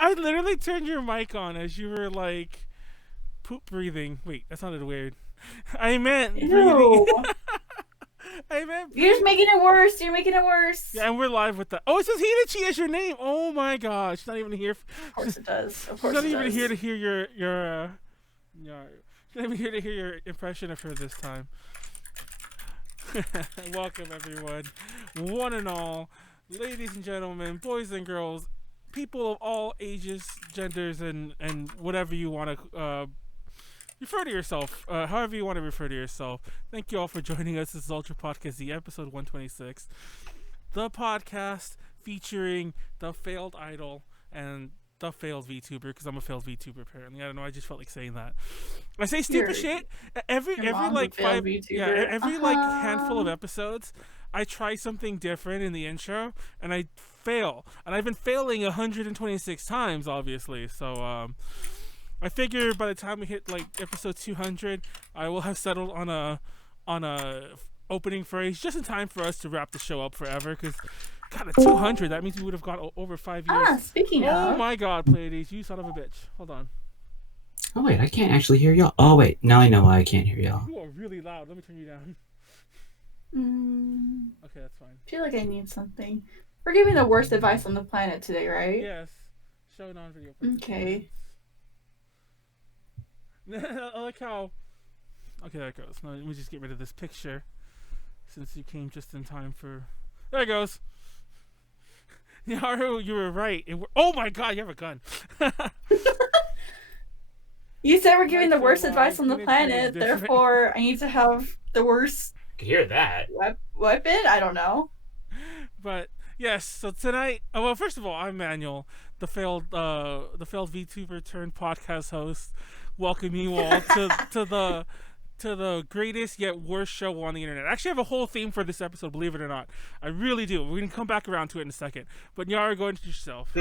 I literally turned your mic on as you were like poop breathing. Wait, that sounded weird. I meant breathing. Ew. I meant You're just breathing. making it worse. You're making it wor's. Yeah, and we're live with that. Oh, it says Hinachi as your name. Oh my god, she's not even here. Of course it does. Of She's course not it even here does. to hear your Nyaru. She's not even here to hear your impression of her this time. Welcome everyone, one and all, ladies and gentlemen, boys and girls, people of all ages, genders, and whatever you want to refer to yourself, however you want to refer to yourself. Thank you all for joining us. This is Ultra Podcast Z, episode 126, the podcast featuring the failed idol and the failed VTuber, because I'm a failed VTuber apparently. I don't know. I just felt like saying that. I say stupid shit every Your mom's like a failed 5 VTuber. every like handful of episodes. I try something different in the intro and I fail, and I've been failing 126 times, obviously. So I figure by the time we hit like episode 200, I will have settled on a opening phrase just in time for us to wrap the show up forever. Because God, at 200, that means we would have gone over 5 years. Speaking Oh of. my God, Pleiades, you son of a bitch. Hold on. Oh wait, I can't actually hear y'all. Oh wait, now I know why I can't hear y'all. You are really loud. Let me turn you down. Okay, that's fine. I feel like I need something. We're giving the worst advice on the planet today, right? Yes. Show non-video. Okay. I like how. Okay, there it goes. Now let me just get rid of this picture, since you came just in time for. There it goes. Nyaru, you were right. Oh my God, you have a gun. You said we're giving the worst Life advice on the is planet, different. therefore I need to have the worst I could hear that. weapon? I don't know. But yes, so tonight. Well, first of all, I'm Manuel, the failed VTuber turned podcast host. Welcome you all to the greatest yet worst show on the internet. I actually have a whole theme for this episode, believe it or not. I really do. We're gonna come back around to it in a second. But Nyaru, go into yourself.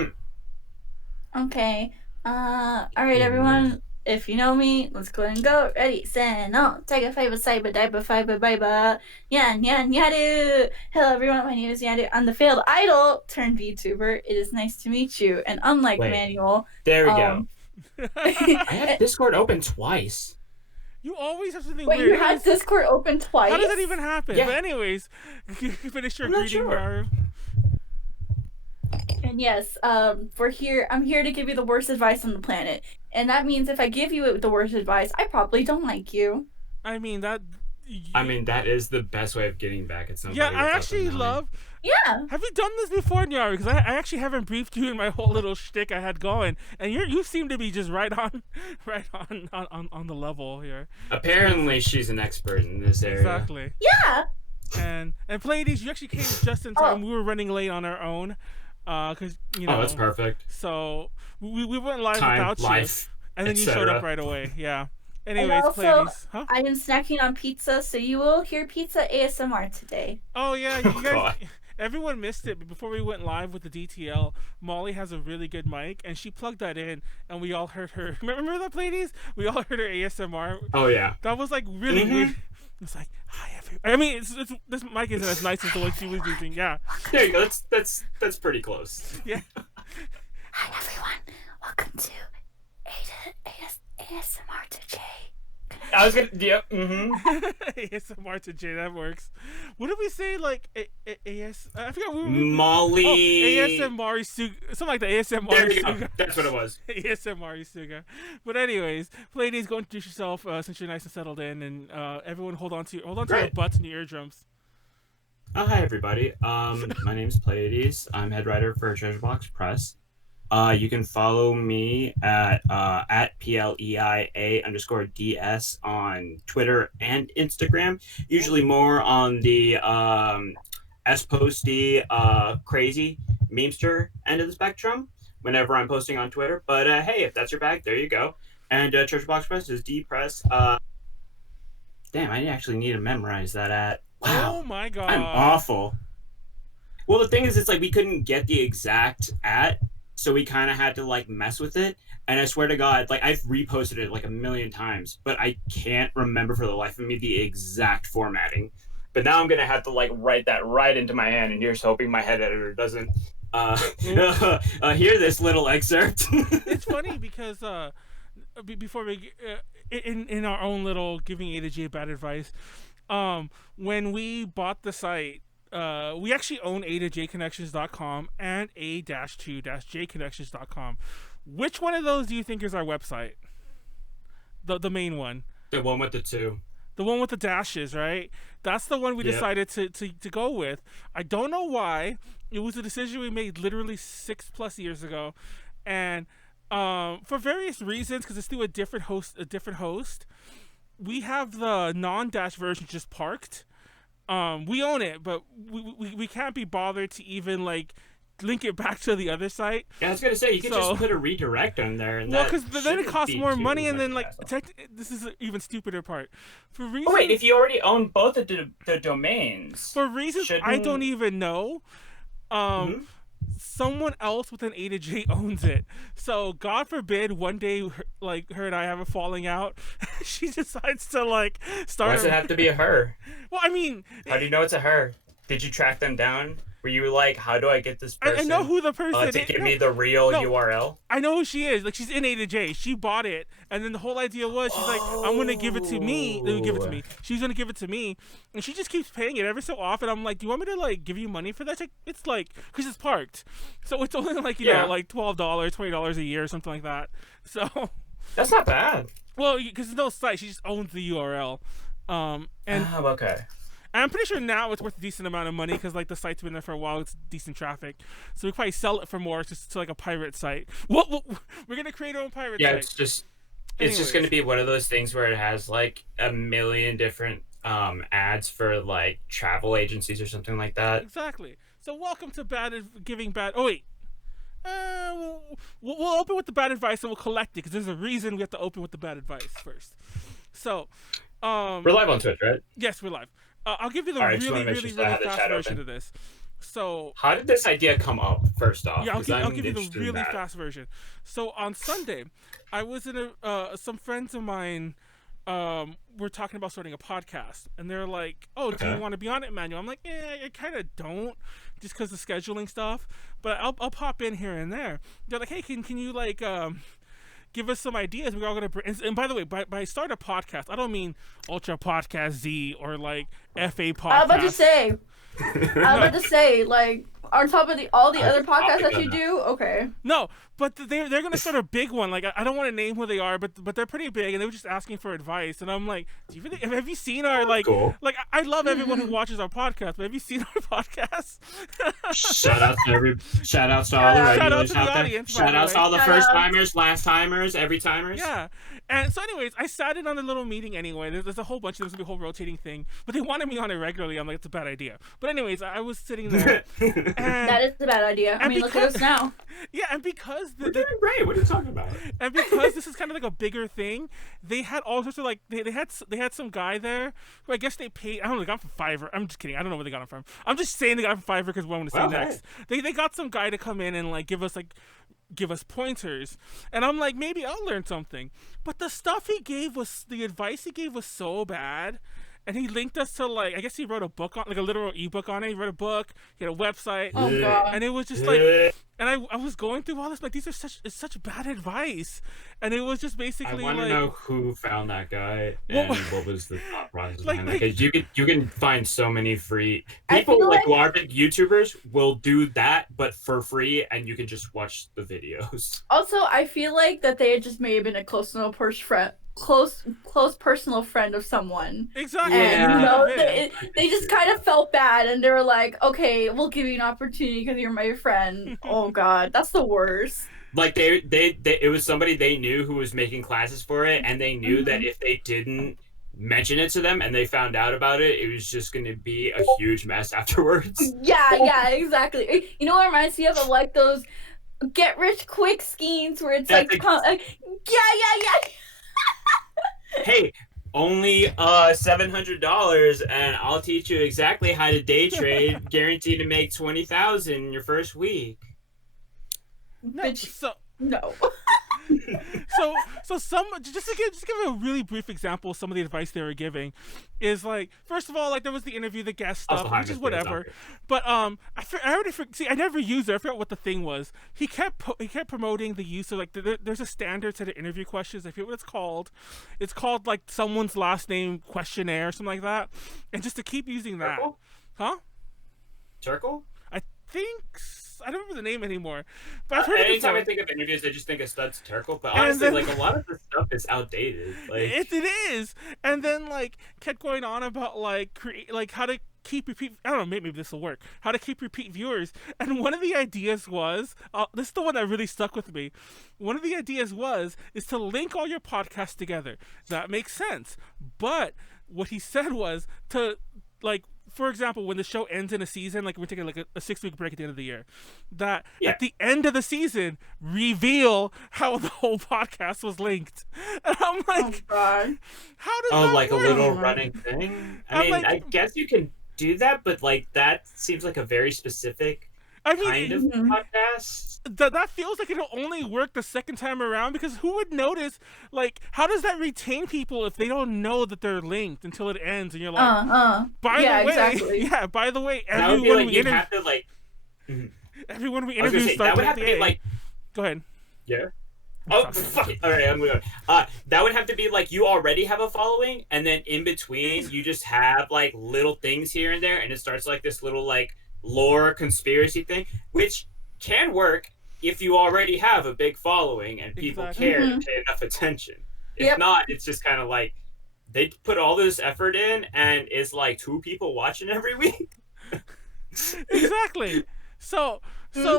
Okay. Alright everyone. If you know me, let's go and go. Ready, set, no. Take a fiber, cyber, diaper, fiber, biber. Yan, Nyaru. Hello everyone, my name is Nyaru. I'm the failed idol turned VTuber. It is nice to meet you. And unlike Wait. Manuel, There we go. I have Discord open twice. You always have something wait, weird. you had Discord open twice? How does that even happen? Yeah. But anyways, finish your I'm not greeting, sure. Nyaru. And yes, I'm here to give you the worst advice on the planet. And that means if I give you the worst advice, I probably don't like you. I mean that. That is the best way of getting back at somebody. Yeah, I without actually them knowing. love. Yeah. Have you done this before, Nyaru? Because I actually haven't briefed you in my whole little shtick I had going, and you seem to be just right on the level here. Apparently, she's an expert in this area. Exactly. Yeah. And Pleiades, you actually came just in time. We were running late on our own, because you know. Oh, that's perfect. So we went live Time, without life, you, and then you showed etc. up right away. Yeah. And Anyways, also, Pleiades, huh? I am snacking on pizza, so you will hear pizza ASMR today. Oh yeah, you Oh, guys. God. Everyone missed it, but before we went live with the DTL, Molly has a really good mic, and she plugged that in, and we all heard her. Remember that, Pleiades? We all heard her ASMR. Oh yeah. That was like really weird. It's like, hi everyone. I mean, it's this mic isn't as nice as the one she was using. Yeah. There you go. That's pretty close. Yeah. Hi everyone, welcome to ASMR to Jay. I was gonna. Yep. ASMR to Jay, that works. What did we say? Like AS? I forgot. Molly. Oh, ASMR Suga, something like that. ASMR There you go. Suga. That's what it was. ASMR Suga. But anyways, Pleiades, go introduce yourself since you're nice and settled in, and everyone hold on to your Great. butts and your eardrums. Hi everybody. My name is Pleiades. I'm head writer for Treasure Box Press. You can follow me at PLEIA_DS on Twitter and Instagram. Usually more on the S-posty crazy memester end of the spectrum whenever I'm posting on Twitter. But hey, if that's your bag, there you go. And Treasure Box Press is D-Press. Damn, I actually need to memorize that at. Wow. Oh my God. I'm awful. Well, the thing is, it's like we couldn't get the exact at, so we kind of had to like mess with it. And I swear to God, like I've reposted it like a million times, but I can't remember for the life of me the exact formatting. But now I'm gonna have to like write that right into my hand, and here's hoping my head editor doesn't Hear this little excerpt. It's funny because before we in our own little giving A to J bad advice, when we bought the site, we actually own a2jconnections.com and a-2-jconnections.com. Which one of those do you think is our website? The main one. The one with the two. The one with the dashes, right? That's the one we decided to go with. I don't know why. It was a decision we made literally 6+ years ago, and for various reasons, because it's through a different host. We have the non-dash version just parked. We own it, but we can't be bothered to even like link it back to the other site. Yeah, I was gonna say you could just put a redirect on there, and because then it costs more money, and then like this is an even stupider part. For reasons, oh wait, if you already own both of the domains, for reasons I don't even know, someone else with an A to J owns it. So God forbid one day like her and I have a falling out. She decides to like start. Why does it have to be a her? Well, I mean, how do you know it's a her? Did you track them down? Were you like, how do I get this person? I know who the person is. To give me the real URL? I know who she is. Like, she's in A to J. She bought it. And then the whole idea was, she's like, I'm going to give it to me. Give it to me. She's going to give it to me. And she just keeps paying it every so often. I'm like, do you want me to, like, give you money for that? It's like, because it's parked. So it's only, like, you know, like $12, $20 a year or something like that. So. That's not bad. Well, because there's no site. She just owns the URL. Okay. And I'm pretty sure now it's worth a decent amount of money because like the site's been there for a while. It's decent traffic, so we probably sell it for more just to like a pirate site. What we're gonna create our own pirate site. It's just gonna be one of those things where it has like a million different ads for like travel agencies or something like that. Exactly. So welcome to giving bad. Oh wait. We'll open with the bad advice and we'll collect it because there's a reason we have to open with the bad advice first. So, we're live on Twitch, right? Yes, we're live. I'll give you the really fast version of this. So, how did this idea come up? First off, yeah, I'll give you the really fast version. So on Sunday, I was in some friends of mine were talking about starting a podcast, and they're like, "Oh, do you want to be on it, Manuel?" I'm like, I kind of don't, just because of scheduling stuff. But I'll pop in here and there. They're like, "Hey, can you like give us some ideas?" We're all gonna and by the way, by start a podcast, I don't mean Ultra Podcast Z or like FA Podcast. I was about to say, like, on top of all the other podcasts that you do, okay. No, but they're gonna start a big one. Like, I don't want to name who they are, but they're pretty big, and they were just asking for advice. And I'm like, have you seen our like? Cool. Like, I love everyone who watches our podcast, but have you seen our podcast? Shout out to all the regulars out there. Shout out to all the first timers, last timers, every timers. Yeah. And so, anyways, I sat in on a little meeting anyway. There's a whole bunch. There's gonna be a whole rotating thing, but they wanted me on it regularly. I'm like, it's a bad idea. But anyways, I was sitting there. That is a bad idea. I mean, look at us now. Yeah, and because we're doing great. What are you talking about? And because this is kind of like a bigger thing, they had all sorts of like they had some guy there who I guess they paid. I don't know. They got him from Fiverr. I'm just kidding. I don't know where they got him from. I'm just saying they got him from Fiverr because what I'm gonna say next. They got some guy to come in and like give us pointers, and I'm like, maybe I'll learn something. But the advice he gave was so bad, and he linked us to like, I guess he wrote a book on, like a literal ebook on it. He wrote a book, he had a website, and it was just like, and I was going through all this, like, it's such bad advice, and it was just basically. I want to like, know who found that guy and what was the thought process behind that. Because you can find so many free people like who are big YouTubers will do that, but for free, and you can just watch the videos. Also, I feel like that they had just may have been a close personal friend of someone. Exactly. And you know, they just kind of felt bad, and they were like, "Okay, we'll give you an opportunity because you're my friend." Oh God, that's the worst. Like it was somebody they knew who was making classes for it, and they knew that if they didn't mention it to them and they found out about it, it was just going to be a huge mess afterwards. Yeah, exactly. You know what it reminds me of like those get rich quick schemes where it's yeah. Hey, only $700, and I'll teach you exactly how to day trade. Guaranteed to make $20,000 in your first week. No. So some just to give a really brief example of some of the advice they were giving is like, first of all, like there was the interview, the guest stuff, which is whatever. But I already see, I never used it. I forgot what the thing was. He kept promoting the use of like there's a standard set of interview questions. I forget what it's called. It's called like someone's last name questionnaire or something like that. And just to keep using that. Turkle? Huh? Turkle? I think I don't remember the name anymore. But I've heard anytime it I think of interviews, I just think of Studs Turkle. But honestly, like a lot of the stuff is outdated. Like it is. And then like kept going on about like how to keep repeat. I don't know. Maybe this will work. How to keep repeat viewers. And one of the ideas was this is the one that really stuck with me. One of the ideas is to link all your podcasts together. That makes sense. But what he said was to like. For example, when the show ends in a season, like we're taking like a 6-week break at the end of the year, that at the end of the season, reveal how the whole podcast was linked. And I'm like, oh, God. How does that like work? a little running thing? I mean, I guess you can do that, but like that seems like a very specific kind of podcast. That feels like it'll only work the second time around, because who would notice? Like, how does that retain people if they don't know that they're linked until it ends? And you're like, by the way, everyone we interview, have to like. Everyone we interview starts that would have to be like. Go ahead. Yeah. Oh, fuck it. All right, I'm going. That would have to be like you already have a following, and then in between you just have like little things here and there, and it starts like this little like lore conspiracy thing, which can work if you already have a big following and people care to pay enough attention. If not, it's just kind of like they put all this effort in, and it's like 2 people watching every week. Exactly. So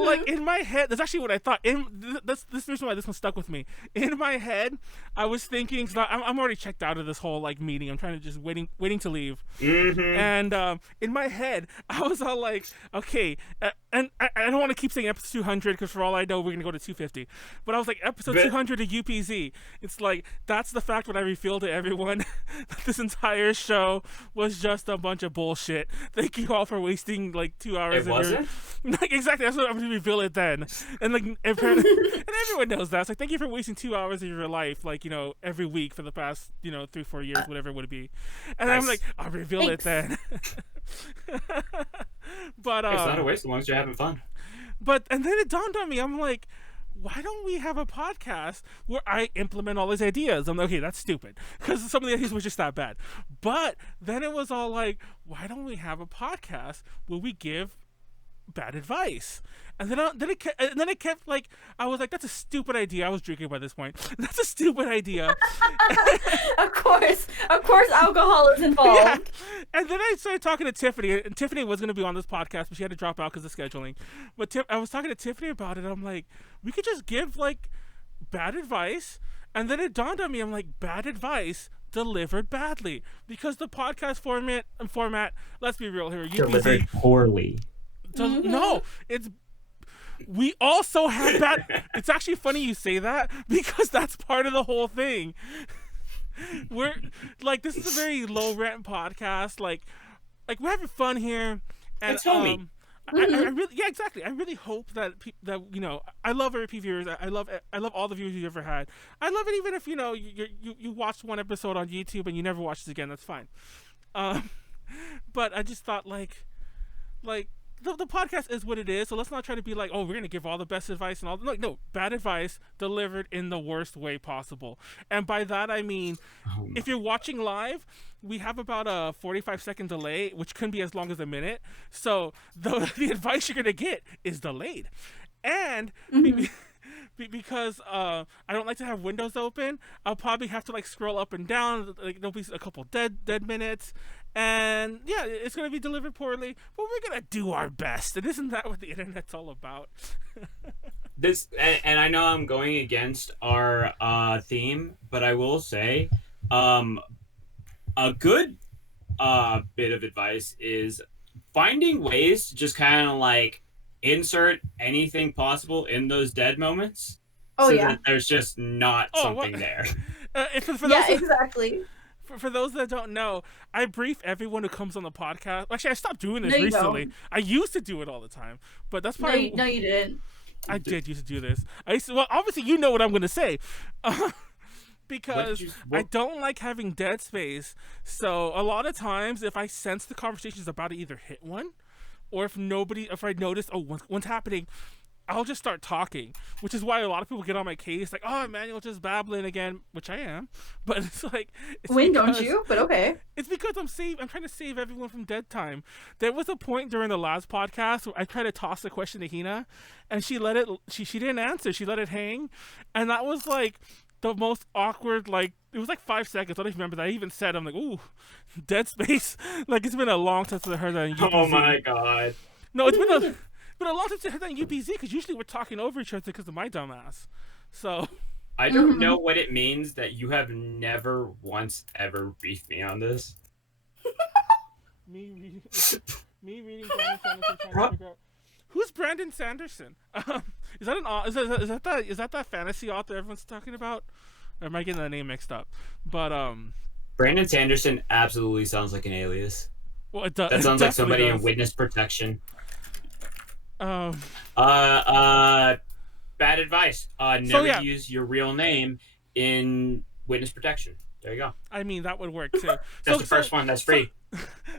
like in my head, that's actually what I thought. This reason why this one stuck with me. In my head, I was thinking, cause I'm already checked out of this whole like meeting. I'm trying to just waiting to leave. And in my head, I was all like, okay, and I don't want to keep saying episode 200 because for all I know we're gonna go to 250. But I was like, episode 200 of UPZ. It's like that's the fact when I revealed to everyone that this entire show was just a bunch of bullshit. Thank you all for wasting like 2 hours. It wasn't? Like, exactly. That's what I'm gonna reveal it then. And like, and everyone knows that. It's like, thank you for wasting 2 hours of your life, like, you know, every week for the past, 3-4 years, whatever it would be. And I'm like, I'll reveal it then. But it's not a waste as long as you're having fun. But and then it dawned on me. I'm like, why don't we have a podcast where I implement all these ideas? I'm like, okay, that's stupid because some of the ideas were just that bad. But then it was all like, why don't we have a podcast where we give bad advice? And then it kept like, I was like, that's a stupid idea. I was drinking by this point. That's a stupid idea. Of course, alcohol is involved. Yeah. And then I started talking to Tiffany, and Tiffany was going to be on this podcast, but she had to drop out because of scheduling. But I was talking to Tiffany about it. I'm like, we could just give like bad advice. And then it dawned on me, I'm like, bad advice delivered badly, because the podcast format, let's be real here, Delivered poorly. No, we also have bad. It's actually funny you say that, because that's part of the whole thing. We're like, this is a very low rent podcast. Like we're having fun here. And it's homey. I really, yeah, exactly. I really hope that I love our repeat viewers. I love all the viewers you've ever had. I love it even if you watched one episode on YouTube and you never watched it again. That's fine. But I just thought like. The podcast is what it is, so let's not try to be like, oh, we're going to give all the best advice and all. No, bad advice delivered in the worst way possible. And by that, I mean, if you're watching live, we have about a 45-second delay, which can be as long as a minute. So the advice you're going to get is delayed. And because I don't like to have windows open, I'll probably have to like scroll up and down. Like, there'll be a couple dead minutes. And yeah, it's going to be delivered poorly, but we're going to do our best. And isn't that what the internet's all about? This, and I know I'm going against our theme, but I will say a good bit of advice is finding ways to just kind of like insert anything possible in those dead moments. That there's just not something there. Exactly. For those that don't know, I brief everyone who comes on the podcast. Actually, I stopped doing this recently. I used to do it all the time, but that's probably no, you didn't. I did used to do this. Well, obviously you know what I'm gonna say, because I don't like having dead space. So a lot of times, if I sense the conversation is about to either hit one, or if I notice, one's happening, I'll just start talking, which is why a lot of people get on my case, like, oh, Manuel just babbling again, which I am. But it's like, don't you? But okay. It's because I'm trying to save everyone from dead time. There was a point during the last podcast where I tried to toss a question to Hina, and she didn't answer. She let it hang, and that was like the most awkward. Like, it was like 5 seconds. I don't even remember that. I even said, I'm like, ooh, dead space. Like, it's been a long time since I heard that in UPZ. Oh my god. No, it's been a long time since I heard that in UPZ, because usually we're talking over each other because of my dumb ass. So I don't know what it means that you have never once ever briefed me on this. me reading Brandon Sanderson trying to figure out who's Brandon Sanderson. Is that that fantasy author everyone's talking about? Or am I getting that name mixed up? But Brandon Sanderson absolutely sounds like an alias. Well, it does. That sounds like somebody in witness protection. Bad advice. Never use your real name in witness protection. There you go. I mean, that would work too. That's the first one. That's free.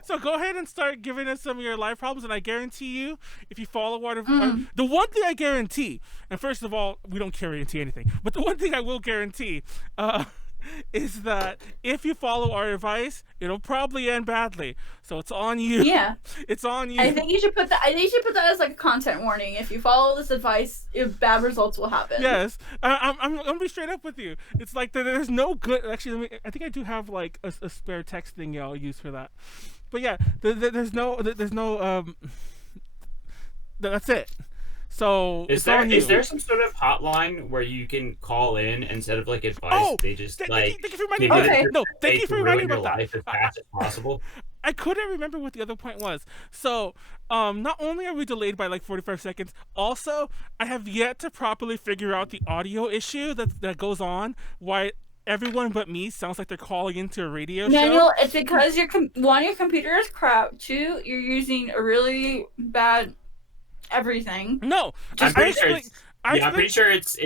So go ahead and start giving us some of your life problems, and I guarantee you, if you follow the one thing I guarantee, and first of all, we don't guarantee anything, but the one thing I will guarantee, is that if you follow our advice, it'll probably end badly. So it's on you. Yeah. It's on you. I think you should put that as like a content warning. If you follow this advice, bad results will happen. Yes. I'm gonna be straight up with you. It's like there's no good. Actually, I think I do have like a spare text thing I'll use for that. But yeah, there's no. That's it. So is there some sort of hotline where you can call in instead of like advice? Oh, they just thank you for reminding me. No, thank you for reminding me about life as fast as possible. I couldn't remember what the other point was. So, not only are we delayed by like 45 seconds, also I have yet to properly figure out the audio issue that goes on. Why everyone but me sounds like they're calling into a radio show. Manuel, it's because your computer is crap. 2, you're using a really bad everything. No, I'm pretty sure it's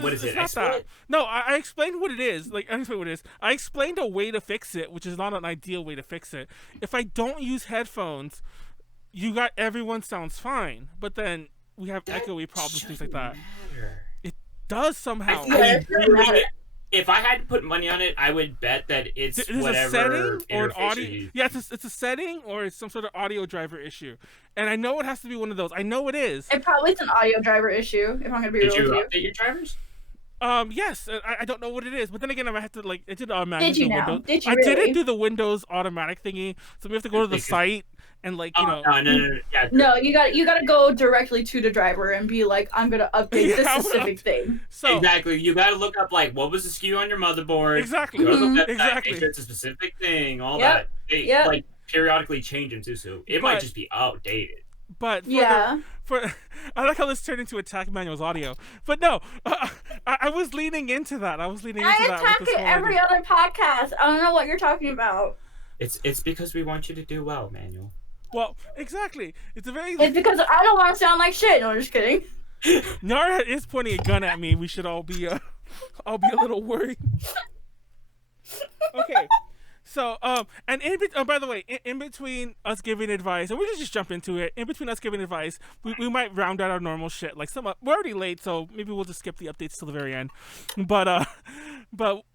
what is it? Not that. No, I explained what it is. Like, I explained what it is. I explained a way to fix it, which is not an ideal way to fix it. If I don't use headphones, everyone sounds fine, but then we have echoey problems, things like that. It does somehow. If I had to put money on it, I would bet that it's whatever a setting or an audio. issue. Yeah, it's a setting or it's some sort of audio driver issue, and I know it has to be one of those. I know it is. It probably is an audio driver issue. If I'm gonna be real with you. Did you update your drivers? Yes. I don't know what it is, but then again, I might have to it did automatically. Did you do now? Windows. Did you I really? didn't do the Windows automatic thingy, so we have to go to the site and No. Yeah, no, you gotta go directly to the driver and be like, I'm gonna update this specific thing. So exactly, you gotta look up like what was the SKU on your motherboard. Exactly. Exactly. Make sure it's a specific thing. All that. They like periodically change them too, so it might just be outdated. But I like how this turned into Attack Manuel's audio. But no, I was leaning into that. I attack it every other podcast. I don't know what you're talking about. It's because we want you to do well, Manuel. Well, exactly. It's because I don't want to sound like shit. No, I'm just kidding. Nyaru is pointing a gun at me. We should all be I'll be a little worried. Okay. So, and by the way, in between us giving advice, and we just jump into it. In between us giving advice, we might round out our normal shit. Like we're already late, so maybe we'll just skip the updates till the very end. But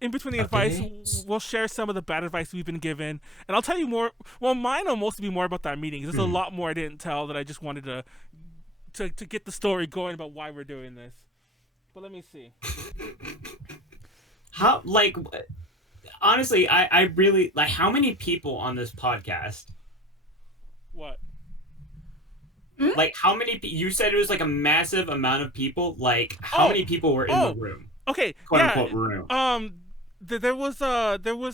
in between the advice, we'll share some of the bad advice we've been given, and I'll tell you more. Well, mine will mostly be more about that meeting. There's a lot more I didn't tell that I just wanted to get the story going about why we're doing this. But let me see. How honestly, I really like how many people on this podcast. What? Like how many? You said it was like a massive amount of people. Like how many people were in the room? Okay, quote unquote room. There was about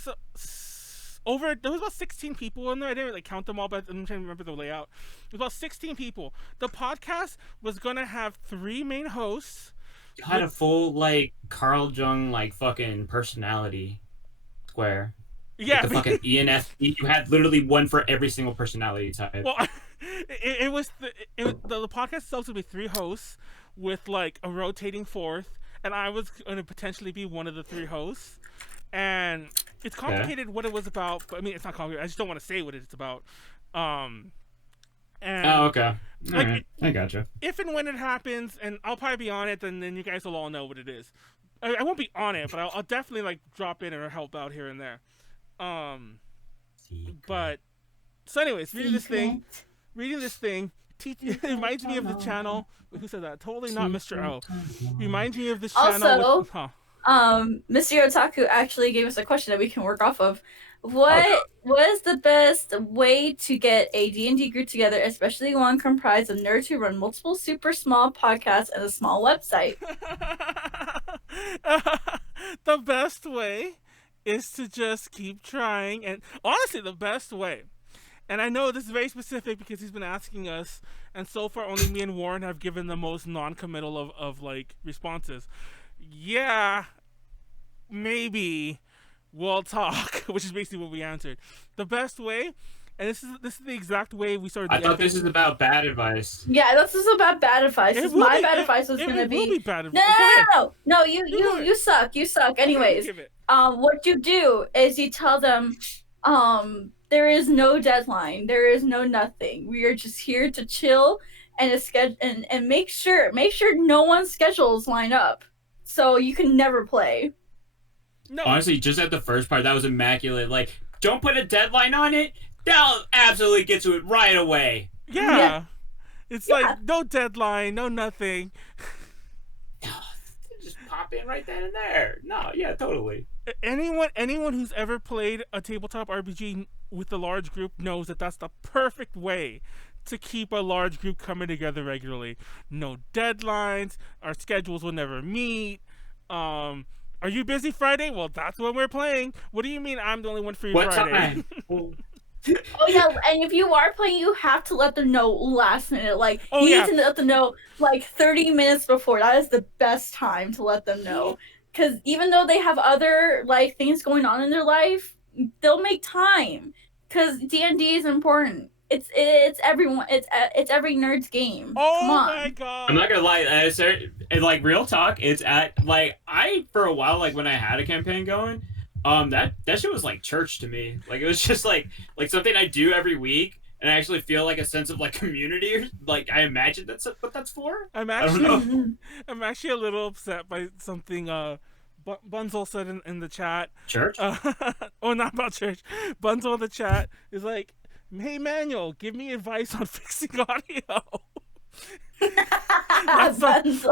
16 people in there. I didn't really count them all, but I'm trying to remember the layout. It was about 16 people. The podcast was gonna have 3 main hosts. You had a full like Carl Jung like fucking personality square. Yeah, like the fucking ENFP. You had literally one for every single personality type. Well, the podcast itself would be 3 hosts. with like a rotating fourth, and I was going to potentially be one of the 3 hosts. And it's complicated what it was about, but I mean, it's not complicated. I just don't want to say what it's about. And okay. Like, Alright, I gotcha. if and when it happens, and I'll probably be on it, then you guys will all know what it is. I won't be on it, but I'll definitely like drop in or help out here and there. But so anyways, reading this thing, it reminds me of the channel. Who said that? Totally not Mr. O. Reminds me of this channel. Also, Mr. Otaku actually gave us a question that we can work off of. What is the best way to get a D&D group together, especially one comprised of nerds who run multiple super small podcasts and a small website? The best way is to just keep trying, and honestly, the best way. And I know this is very specific because he's been asking us, and so far only me and Warren have given the most non-committal of like responses. Yeah, maybe we'll talk, which is basically what we answered. The best way, and this is the exact way we started. I thought this is about bad advice. Yeah, this is about bad advice. My bad advice was gonna be. Will be bad advice. No, you suck. You suck. Anyways, what you do is you tell them, there is no deadline. There is no nothing. We are just here to chill and make sure no one's schedules line up, so you can never play. No. Honestly, just at the first part, that was immaculate. Like, don't put a deadline on it. They'll absolutely get to it right away. Yeah. It's like no deadline, no nothing. Just pop in right then and there. No, yeah, totally. Anyone who's ever played a tabletop RPG with a large group knows that that's the perfect way to keep a large group coming together regularly. No deadlines, our schedules will never meet. Are you busy Friday? Well, that's when we're playing. What do you mean I'm the only one free what Friday? Oh yeah, and if you are playing, you have to let them know last minute. Like, you need to let them know like 30 minutes before. That is the best time to let them know. Because even though they have other like things going on in their life, they'll make time. Because D&D is important. It's everyone. It's every nerd's game. Oh Come on. my god! I'm not gonna lie. And like real talk, it's at like for a while, like when I had a campaign going, that shit was like church to me. Like it was just like something I do every week, and I actually feel like a sense of like community. Or, like I imagine that's what that's for. I'm actually a little upset by something Bunzel said in the chat. Church? Not about church. Bunzel in the chat is like, hey Manuel, give me advice on fixing audio. That's that's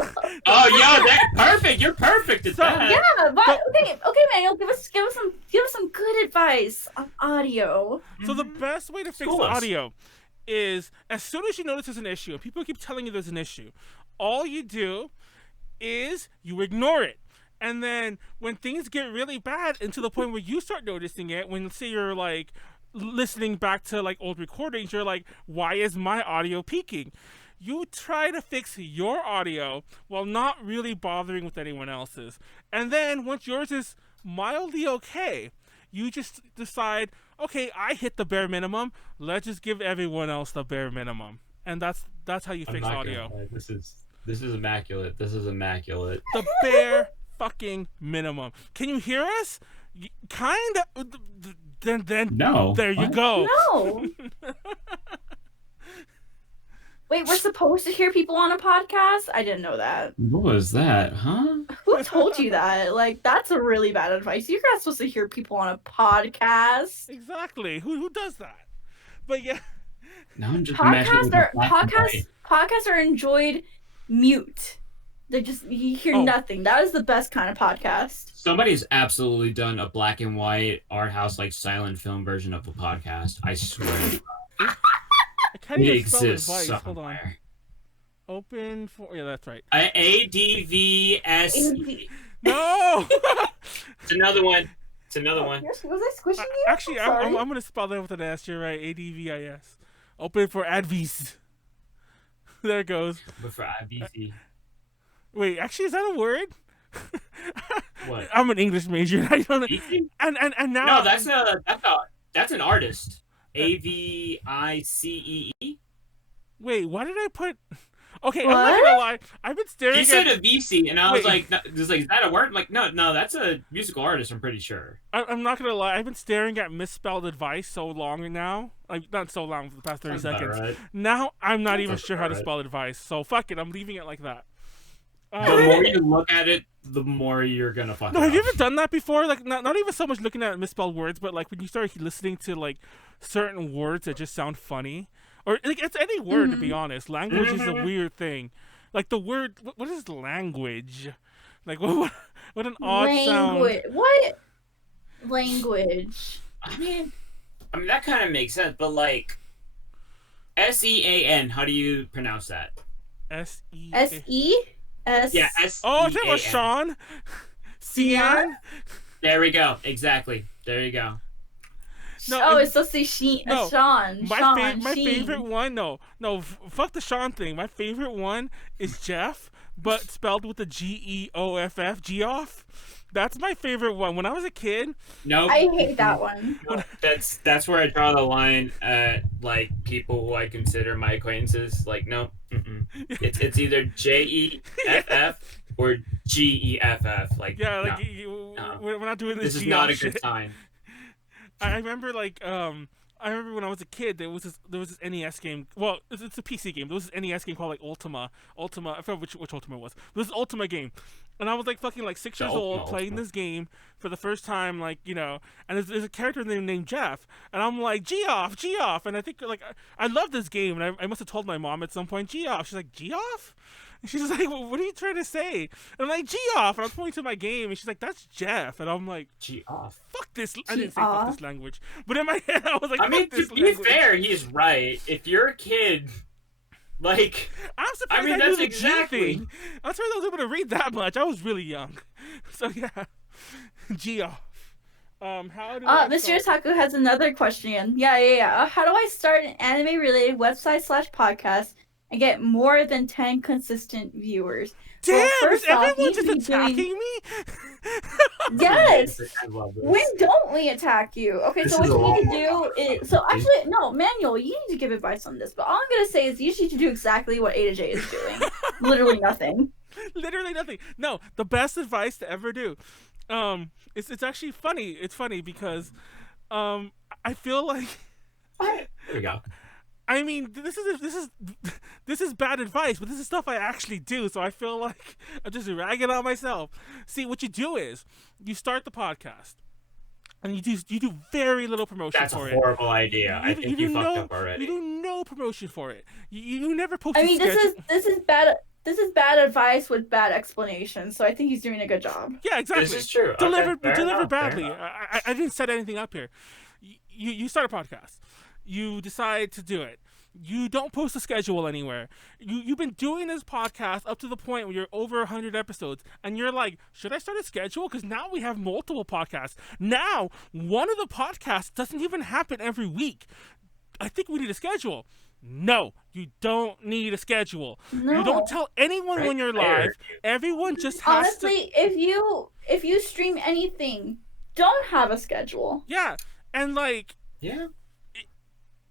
perfect. You're perfect at that. Yeah, but okay, Manuel, give us some good advice on audio. So the best way to fix audio is, as soon as you notice there's an issue, and people keep telling you there's an issue, all you do is you ignore it. And then when things get really bad, and to the point where you start noticing it, when say you're like listening back to like old recordings, you're like, why is my audio peaking? You try to fix your audio while not really bothering with anyone else's. And then once yours is mildly okay, you just decide, okay, I hit the bare minimum, let's just give everyone else the bare minimum. And that's how you fix audio. This is immaculate. This is immaculate. The bare fucking minimum. Can you hear us? Kind of. Then no. There you go. No. Wait, we're supposed to hear people on a podcast? I didn't know that. What was that, huh? Who told you that? Like, that's a really bad advice. You're not supposed to hear people on a podcast. Exactly. Who does that? But yeah. No, I'm just podcasts are enjoyed mute. They just, you hear nothing. That is the best kind of podcast. Somebody's absolutely done a black and white art house like silent film version of a podcast. I swear. I can't even spell exists advice. somewhere. Hold on. Open for that's right. ADVS. No. It's another one. Was I squishing you? Actually, I'm gonna spell that with an S. You're right. ADVIS. Open for advice. There it goes. But for IBC. Wait, actually, is that a word? What? I'm an English major. I don't know. And now. No, that's an artist. AVICEE. Wait, why did I put? Okay, I'm not gonna lie. I've been staring. He said a VC, and I was Wait. like, no, "Is that a word?" I'm like, no, that's a musical artist. I'm pretty sure. I'm not gonna lie. I've been staring at misspelled advice so long now. Like not so long for the past 30 Sounds about seconds. right. Now I'm not even Sounds sure how about to right. spell advice. So fuck it. I'm leaving it like that. The more you look at it, the more you're gonna fuck No, it have you up. ever done that before? Like, not even so much looking at misspelled words, but like when you start listening to like certain words that just sound funny, or like it's any word to be honest. Language is a weird thing. Like the word, what is language? Like what an odd sound. What language? I mean that kind of makes sense, but like SEAN, how do you pronounce that? S-E. S-E? Yeah, S. Oh, that was Sean. Cian. There we go. Exactly. There you go. No, it's supposed to say no, Sean. My Sheen. favorite one. No, fuck the Sean thing. My favorite one is Jeff, but spelled with a Geoff. Geoff. That's my favorite one. When I was a kid. Nope. I hate that one. No, that's where I draw the line at like people who I consider my acquaintances. Like, no, it's either Jeff or Geff. Like, yeah, like no. we're not doing this. This is not a shit. good sign. I remember I remember when I was a kid, there was this NES game. Well, it's a PC game. There was this NES game called like Ultima. I forgot which Ultima it was. It was this Ultima game, and I was like fucking like 6 years old playing this game for the first time, like and there's a character named Jeff, and I'm like Geoff, and I think like I love this game, and I must have told my mom at some point Geoff. She's like Geoff. And she's like, well, what are you trying to say? And I'm like, Geoff. And I was pointing to my game, and she's like, that's Jeff. And I'm like, Geoff. Fuck this. I didn't say fuck this language. But in my head, I was like, I mean, fuck this to be language. fair, he's right. If you're a kid, like, I'm surprised I knew the G thing. I'm surprised I was able to read that much. I was really young. So, yeah. Geoff. How do Mr. Otaku has another question. Yeah. How do I start an anime-related website/podcast and get more than 10 consistent viewers? Damn, well, is everyone just attacking me? Yes. I love this. When don't we attack you? Okay, This so what is you need to awful. do is... So actually, no, Manuel, you need to give advice on this. But all I'm going to say is you need to do exactly what A to J is doing. Literally nothing. Literally nothing. No, the best advice to ever do. It's actually funny. It's funny because I feel like... There we go. I mean, this is bad advice, but this is stuff I actually do. So I feel like I'm just ragging on myself. See, what you do is you start the podcast, and you do very little promotion That's for a it. horrible idea. I think you fucked up already. You do no promotion for it. You never post. I mean, this is bad. This is bad advice with bad explanation. So I think he's doing a good job. Yeah, exactly. This is true. Deliver Fair badly. enough. I didn't set anything up here. You start a podcast. You decide to do it. You don't post a schedule anywhere. You've been doing this podcast up to the point where you're over 100 episodes, and you're like, should I start a schedule? Because now we have multiple podcasts. Now, one of the podcasts doesn't even happen every week. I think we need a schedule. No, you don't need a schedule. No. You don't tell anyone when you're live. Everyone just has Honestly, if you stream anything, don't have a schedule. Yeah, and like... Yeah.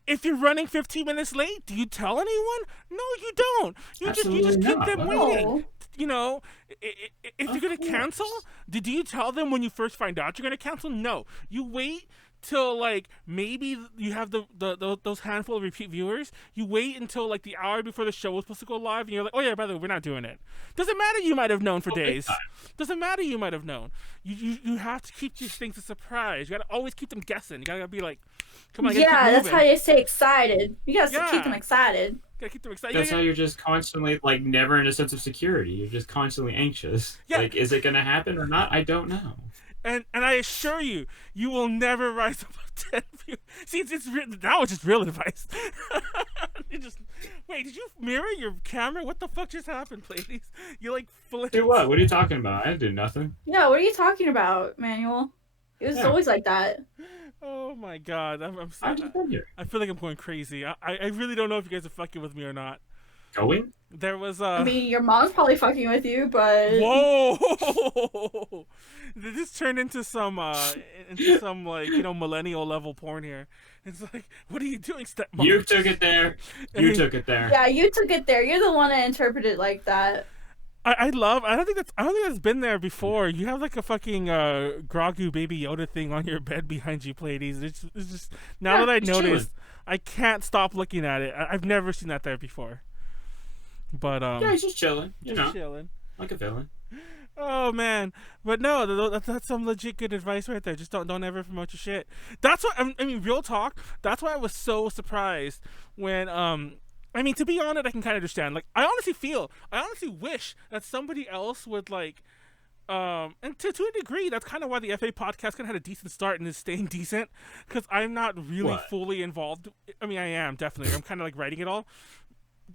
If you're running 15 minutes late, do you tell anyone? No, you don't. You just Absolutely keep not. them No. waiting. You know, if you're gonna cancel, do you tell them when you first find out you're gonna cancel? No, you wait till like maybe you have those handful of repeat viewers. You wait until like the hour before the show was supposed to go live, and you're like, oh yeah, by the way, we're not doing it. Doesn't matter. You might have known for days. Doesn't matter. You might have known. You have to keep these things a surprise. You gotta always keep them guessing. You gotta be like, come on. Yeah, that's how you stay excited. You gotta Yeah. keep them excited. Gotta keep them excited. That's how you're just constantly, like, never in a sense of security. You're just constantly anxious. Yeah. Like, is it going to happen or not? I don't know. And I assure you, you will never rise above 10 views. See, now it's just real advice. You just wait. Did you mirror your camera? What the fuck just happened, Pleiades? You like flipped. Do what? What are you talking about? I didn't do nothing. Yeah, what are you talking about, Manuel? It was always like that. Oh my god, I'm I've just been here. I feel like I'm going crazy. I really don't know if you guys are fucking with me or not. going? There was I mean, your mom's probably fucking with you, but whoa! This turned into some like millennial level porn here. It's like, what are you doing, stepmom? You took it there. You took it there. yeah, you took it there. You're the one that interpreted it like that. I don't think that's been there before. You have like a fucking Grogu Baby Yoda thing on your bed behind you, Pleiades. It's just now that I noticed, I can't stop looking at it. I've never seen that there before. But yeah, he's just chilling. Chilling Like a villain. Oh man, but no, that's some legit good advice right there. Just don't ever promote your shit. That's what I mean. Real talk. That's why I was so surprised when I mean, to be honest, I can kind of understand. Like, I honestly wish that somebody else would like. And to a degree, that's kind of why the FA podcast kind of had a decent start and is staying decent, because I'm not really fully involved. I mean, I am definitely. I'm kind of like writing it all,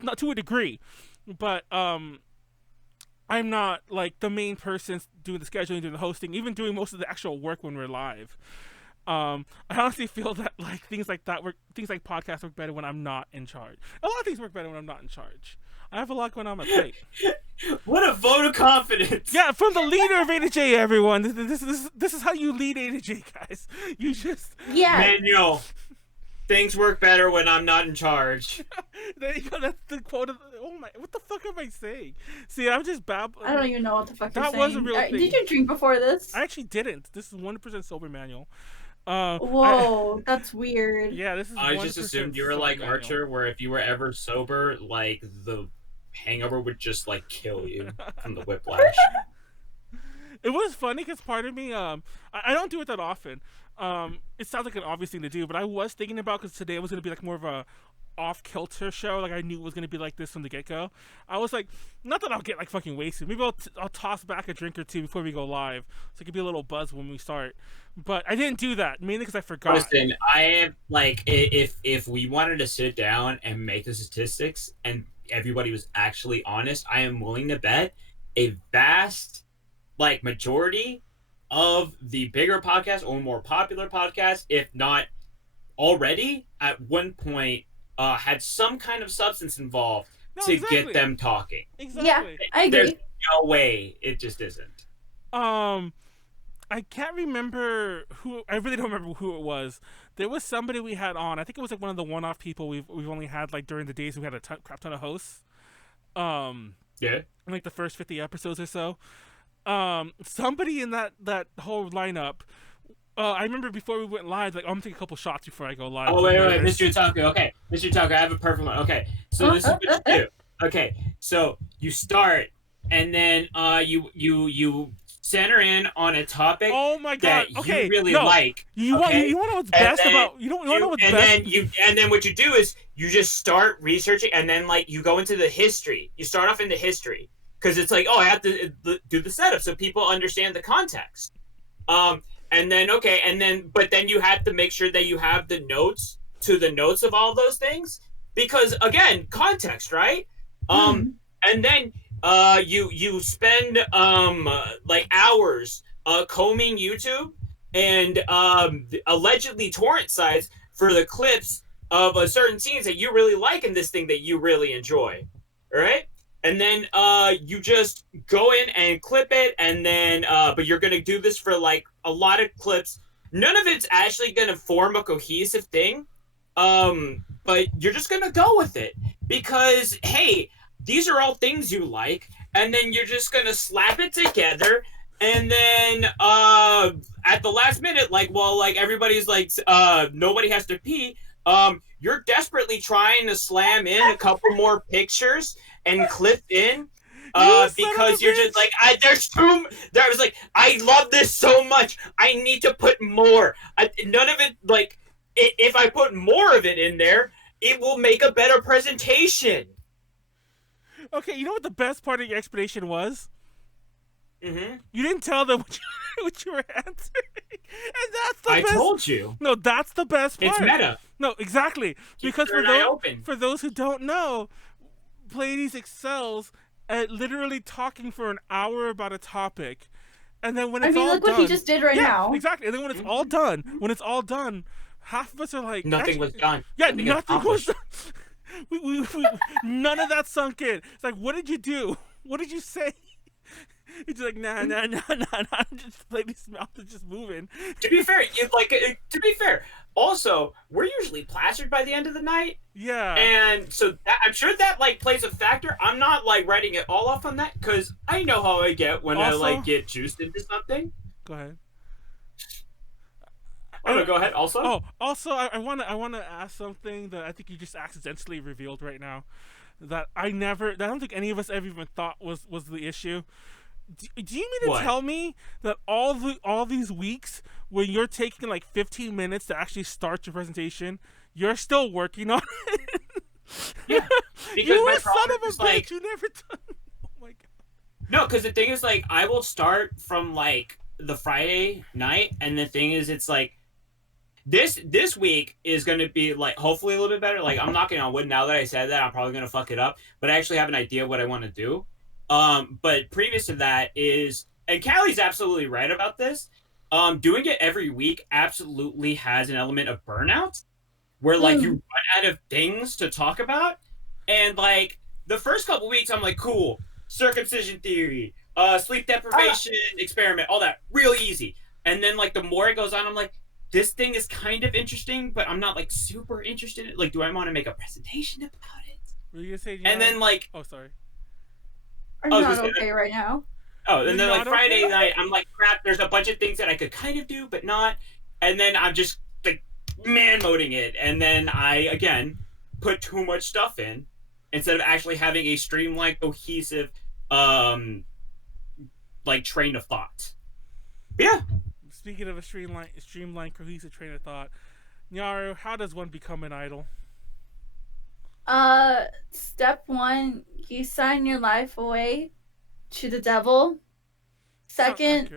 not to a degree, but I'm not like the main person doing the scheduling, doing the hosting, even doing most of the actual work when we're live. I honestly feel that like things like podcasts work better when I'm not in charge. A lot of things work better when I'm not in charge. I have a lot going on my plate. What a vote of confidence! Yeah, from the leader of A to J, everyone. This is how you lead A to J, guys. You just Manuel. Things work better when I'm not in charge. There you go. That's the quote. Oh my! What the fuck am I saying? See, I'm just babbling. I don't even know what the fuck you're saying. That was a real thing. Did you drink before this? I actually didn't. This is 100% sober, Manuel. Whoa, that's weird. Yeah, this is. I just assumed you were like Archer, where if you were ever sober, like the hangover would just like kill you from the whiplash. It was funny because part of me, I don't do it that often. It sounds like an obvious thing to do, but I was thinking about, because today was going to be like more of a off-kilter show. Like, I knew it was going to be like this from the get-go. I was like, not that I'll get like fucking wasted. Maybe I'll toss back a drink or two before we go live, so it could be a little buzz when we start. But I didn't do that, mainly because I forgot. Listen, I am like, if we wanted to sit down and make the statistics and everybody was actually honest, I am willing to bet a vast like majority of the bigger podcasts or more popular podcasts, if not already at one point had some kind of substance involved to get them talking. Exactly. Yeah, I agree. There's no way it just isn't. I can't remember who. I really don't remember who it was. There was somebody we had on. I think it was like one of the one-off people we've only had like during the days we had a crap ton of hosts. Yeah. In like the first 50 episodes or so. Somebody in that whole lineup. I remember before we went live, like, I'm gonna take a couple shots before I go live. Oh wait, Mr. Otaku. Okay, Mr. Otaku, I have a perfect one. Okay, so this is what you do. Okay, so you start, and then you center in on a topic. Oh my god! That okay, you really like. You want to know what's best about you? Don't know what's best. And then what you do is you just start researching, and then like you go into the history. You start off in the history because it's like, oh, I have to do the setup so people understand the context. And then but then you have to make sure that you have the notes of all those things, because again, context, right? And then you spend like hours combing YouTube and allegedly torrent sites for the clips of certain scenes that you really like in this thing that you really enjoy, all right? And then you just go in and clip it, and then but you're gonna do this for like a lot of clips. None of it's actually gonna form a cohesive thing, but you're just gonna go with it because hey, these are all things you like, and then you're just gonna slap it together, and then at the last minute, like everybody's like nobody has to pee. You're desperately trying to slam in a couple more pictures and clip in because you're just like, I was like, I love this so much. I need to put more. None of it, like, if I put more of it in there, it will make a better presentation. Okay, you know what the best part of your explanation was? Mm-hmm. You didn't tell them what you were answering. And that's the best. I told you. No, that's the best part. It's meta. No, exactly. Because for those who don't know, Pleiades excels at literally talking for an hour about a topic. And then when it's all look done, what he just did right now. Exactly. And then when it's all done, half of us are like, nothing was done. Yeah, nothing was done. None of that sunk in. It's like, what did you do? What did you say? It's like, nah. Just lady's mouth is just moving. To be fair, to be fair, also we're usually plastered by the end of the night. Yeah. And so I'm sure that like plays a factor. I'm not like writing it all off on that because I know how I get when I like get juiced into something. Go ahead. Oh no, go ahead. Also. I wanna ask something that I think you just accidentally revealed right now. That I don't think any of us ever even thought was the issue. Do you mean to tell me that all these weeks when you're taking like 15 minutes to actually start your presentation, you're still working on it? Yeah, because you my son of a bitch! like, you never done. Oh my god. No, because the thing is, like, I will start from like the Friday night, and the thing is, it's like this week is going to be like hopefully a little bit better. Like, I'm knocking on wood now that I said that. I'm probably going to fuck it up, but I actually have an idea of what I want to do. But previous to that is, and Callie's absolutely right about this. Doing it every week absolutely has an element of burnout, where like you run out of things to talk about, and like the first couple weeks, I'm like, cool, circumcision theory, sleep deprivation experiment, all that, really easy. And then like the more it goes on, I'm like, this thing is kind of interesting, but I'm not like super interested in it. Like, do I want to make a presentation about it? Were you gonna say? And then like, oh sorry. Are you not okay right now? Oh, and then like Friday okay? night, I'm like, crap, there's a bunch of things that I could kind of do, but not. And then I'm just like man-moding it. And then I, again, put too much stuff in instead of actually having a streamlined, cohesive, like train of thought. But yeah. Speaking of a streamlined, cohesive train of thought, Nyaru, how does one become an idol? Step 1, you sign your life away to the devil. Second,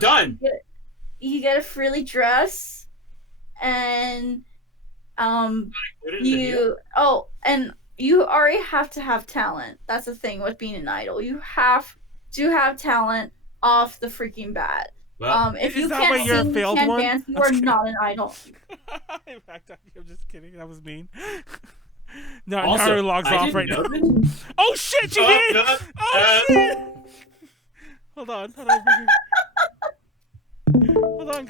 done. You get a frilly dress, and and you already have to have talent. That's the thing with being an idol. You have to have talent off the freaking bat. Well, if you can't sing, you can't dance, you are not an idol. I'm just kidding. That was mean. No, Nyaru logs off right now. Oh shit, you did! Oh shit! Hold on. Hold on,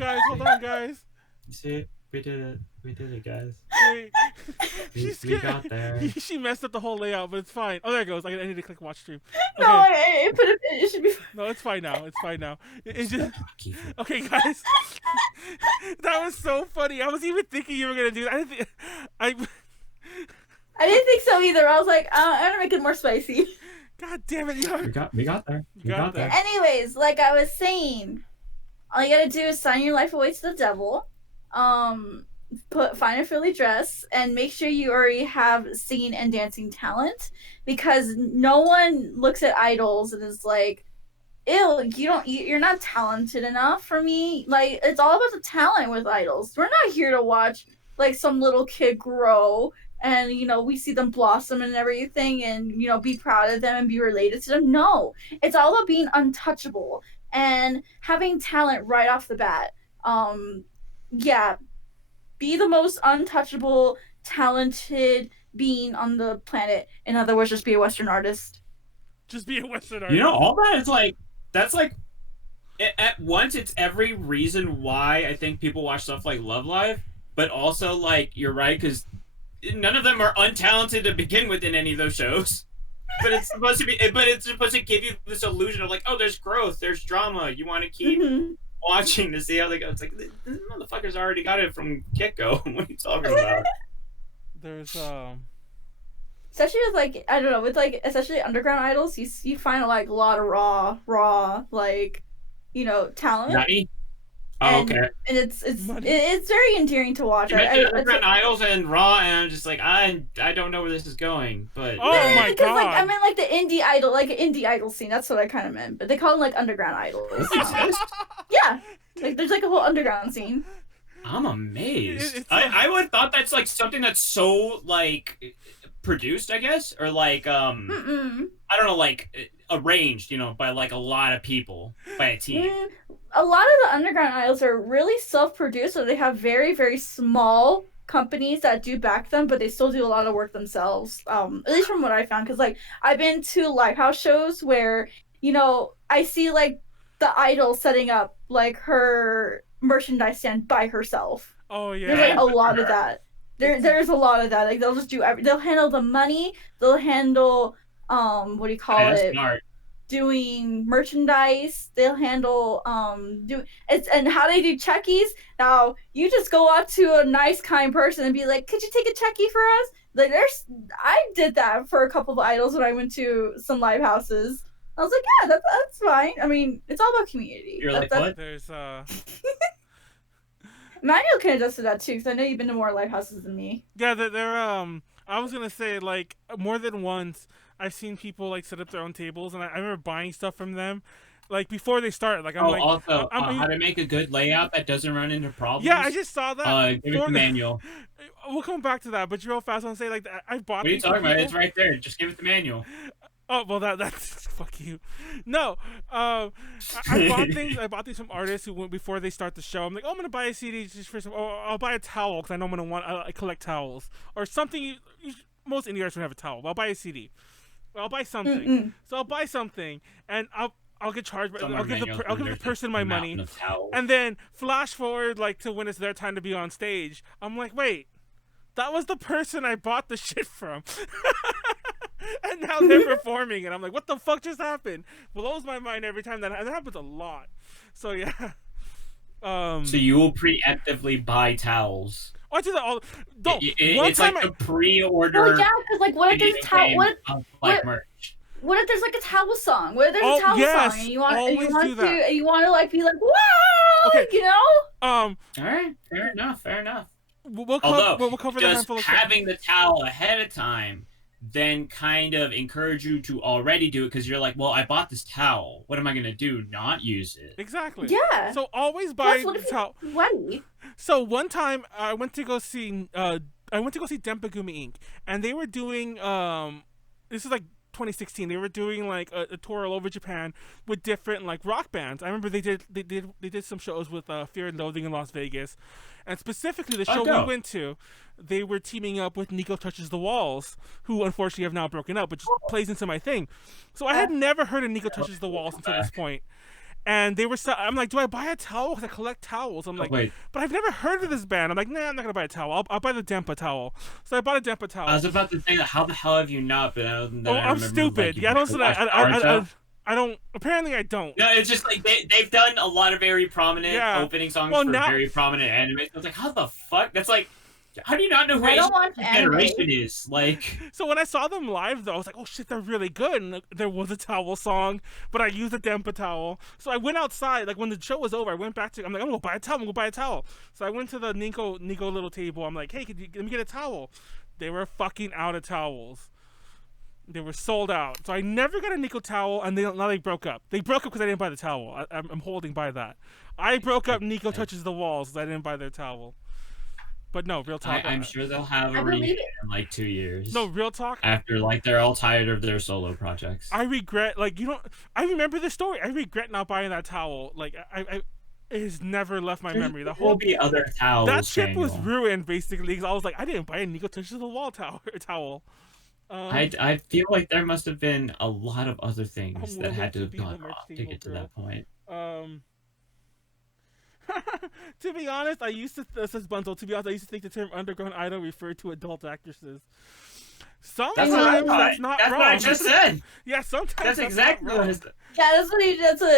guys. You see, we did it, guys. Wait. we got there. She messed up the whole layout, but it's fine. Oh, there it goes. I need to click watch stream. Okay. No, it should be fine. No, it's fine now. It's just okay, guys. That was so funny. I was even thinking you were gonna do that. I didn't think so either. I was like, I'm gonna make it more spicy. God damn it, we got there. We got there. Anyways, like I was saying, all you gotta do is sign your life away to the devil. Find a frilly dress and make sure you already have singing and dancing talent, because no one looks at idols and is like, ew, you're not talented enough for me. Like, it's all about the talent with idols. We're not here to watch like some little kid grow and we see them blossom and everything and be proud of them and be related to them. No, it's all about being untouchable and having talent right off the bat. Be the most untouchable, talented being on the planet. In other words, just be a Western artist. Just be a Western artist. All that is like, that's like, at once it's every reason why I think people watch stuff like Love Live, but also like, you're right, because none of them are untalented to begin with in any of those shows. But it's supposed to give you this illusion of like, oh, there's growth, there's drama. You want to keep watching to see how they go. It's like, this motherfucker's already got it from get-go. What are you talking about? There's especially with like, I don't know, with like especially underground idols, you find like a lot of raw like talent. Nutty? Oh, okay. And it's very endearing to watch. Underground idols and raw, and I'm just like, I don't know where this is going, but my god! Like, I meant like the indie idol scene. That's what I kind of meant. But they call them like underground idols. Yeah, like there's like a whole underground scene. I'm amazed. I would have thought that's like something that's so like produced, I guess, or like I don't know, like arranged, by like a lot of people, by a team. A lot of the underground idols are really self-produced, so they have very, very small companies that do back them, but they still do a lot of work themselves. At least from what I found, because like I've been to Lighthouse shows where I see like the idol setting up like her merchandise stand by herself. Oh yeah. There's like a lot of that. There's a lot of that. Like they'll just do they'll handle the money. They'll handle what do you call it? Smart. Doing merchandise. They'll handle and how they do checkies. Now you just go up to a nice kind person and be like, could you take a checkie for us? Like I did that for a couple of idols when I went to some live houses. I was like, yeah, that's fine. I mean, it's all about community. You're like, what? There's Manuel can attest to that too, because I know you've been to more live houses than me. Yeah, they're I was gonna say, like, more than once I've seen people like set up their own tables, and I remember buying stuff from them, like before they start. Like, I'm also how to make a good layout that doesn't run into problems. Yeah, I just saw that. Give it the manual. We'll come back to that, but real fast, I want to say, like, I bought. What are you talking about? It's right there. Just give it the manual. Oh well, that's fuck you. No, I bought things from artists who went before they start the show. I'm like, oh, I'm gonna buy a CD just for some. Oh, I'll buy a towel because I know I'm gonna I collect towels or something. Most indie artists don't have a towel. But I'll buy a CD. I'll buy something. So I'll buy something, and I'll get charged. I'll give the person my money, and then flash forward like to when it's their time to be on stage. I'm like, wait, that was the person I bought the shit from. And now they're performing, and I'm like, what the fuck just happened? Blows my mind every time that happens a lot. So yeah. So you will preemptively buy towels. Oh, I do that all. It's like a pre-order. Well, yeah, because like, what if there's towel? Merch. What if there's like a towel song? What if there's a towel song and you want to like be like, wow, okay. All right, fair enough. We'll cover just having the towel ahead of time then kind of encourage you to already do it because you're like, well, I bought this towel. What am I gonna do? Not use it? Exactly. Yeah. So always buy the towel. Sweaty. So one time I went to go see Dempagumi Inc. and they were doing this is like 2016. They were doing like a tour all over Japan with different like rock bands. I remember they did some shows with Fear and Loathing in Las Vegas, and specifically the show we went to, they were teaming up with Nico Touches the Walls, who unfortunately have now broken up, which plays into my thing. So I had never heard of Nico Touches the Walls until this point. And they were I'm like, do I buy a towel? Because I collect towels. I'm like, but I've never heard of this band. I'm like, nah, I'm not going to buy a towel. I'll buy the Dempa towel. So I bought a Dempa towel. I was about to say, how the hell have you not been? I'm stupid. Yeah, I don't. Apparently, I don't. No, it's just like they've done a lot of very prominent opening songs for very prominent anime. I was like, how the fuck? That's like, how do you not know who Asian Generation is? Like, so when I saw them live, though, I was like, oh shit, they're really good. And there was a towel song, but I used a Dempa towel. So I went outside. Like when the show was over, I went back to. I'm like, I'm gonna buy a towel. So I went to the Nico little table. I'm like, hey, let me get a towel? They were fucking out of towels. They were sold out. So I never got a Nico towel, and now they broke up. They broke up because I didn't buy the towel. I'm holding by that. I broke up Nico Touches the Walls because I didn't buy their towel. But no, real talk. I'm sure they'll have a reunion in like 2 years. No, real talk. After like they're all tired of their solo projects. I regret, like, I remember the story. I regret not buying that towel. Like, it has never left my memory. The whole be other towels. That trip was ruined basically because I was like, I didn't buy a Nico Touches the Wall towel. I feel like there must have been a lot of other things that had to have gone off to get to that point. To be honest, I used to think the term underground idol referred to adult actresses. Sometimes that's not wrong. That's what I just said. Yeah, sometimes that's exactly what I said. Yeah,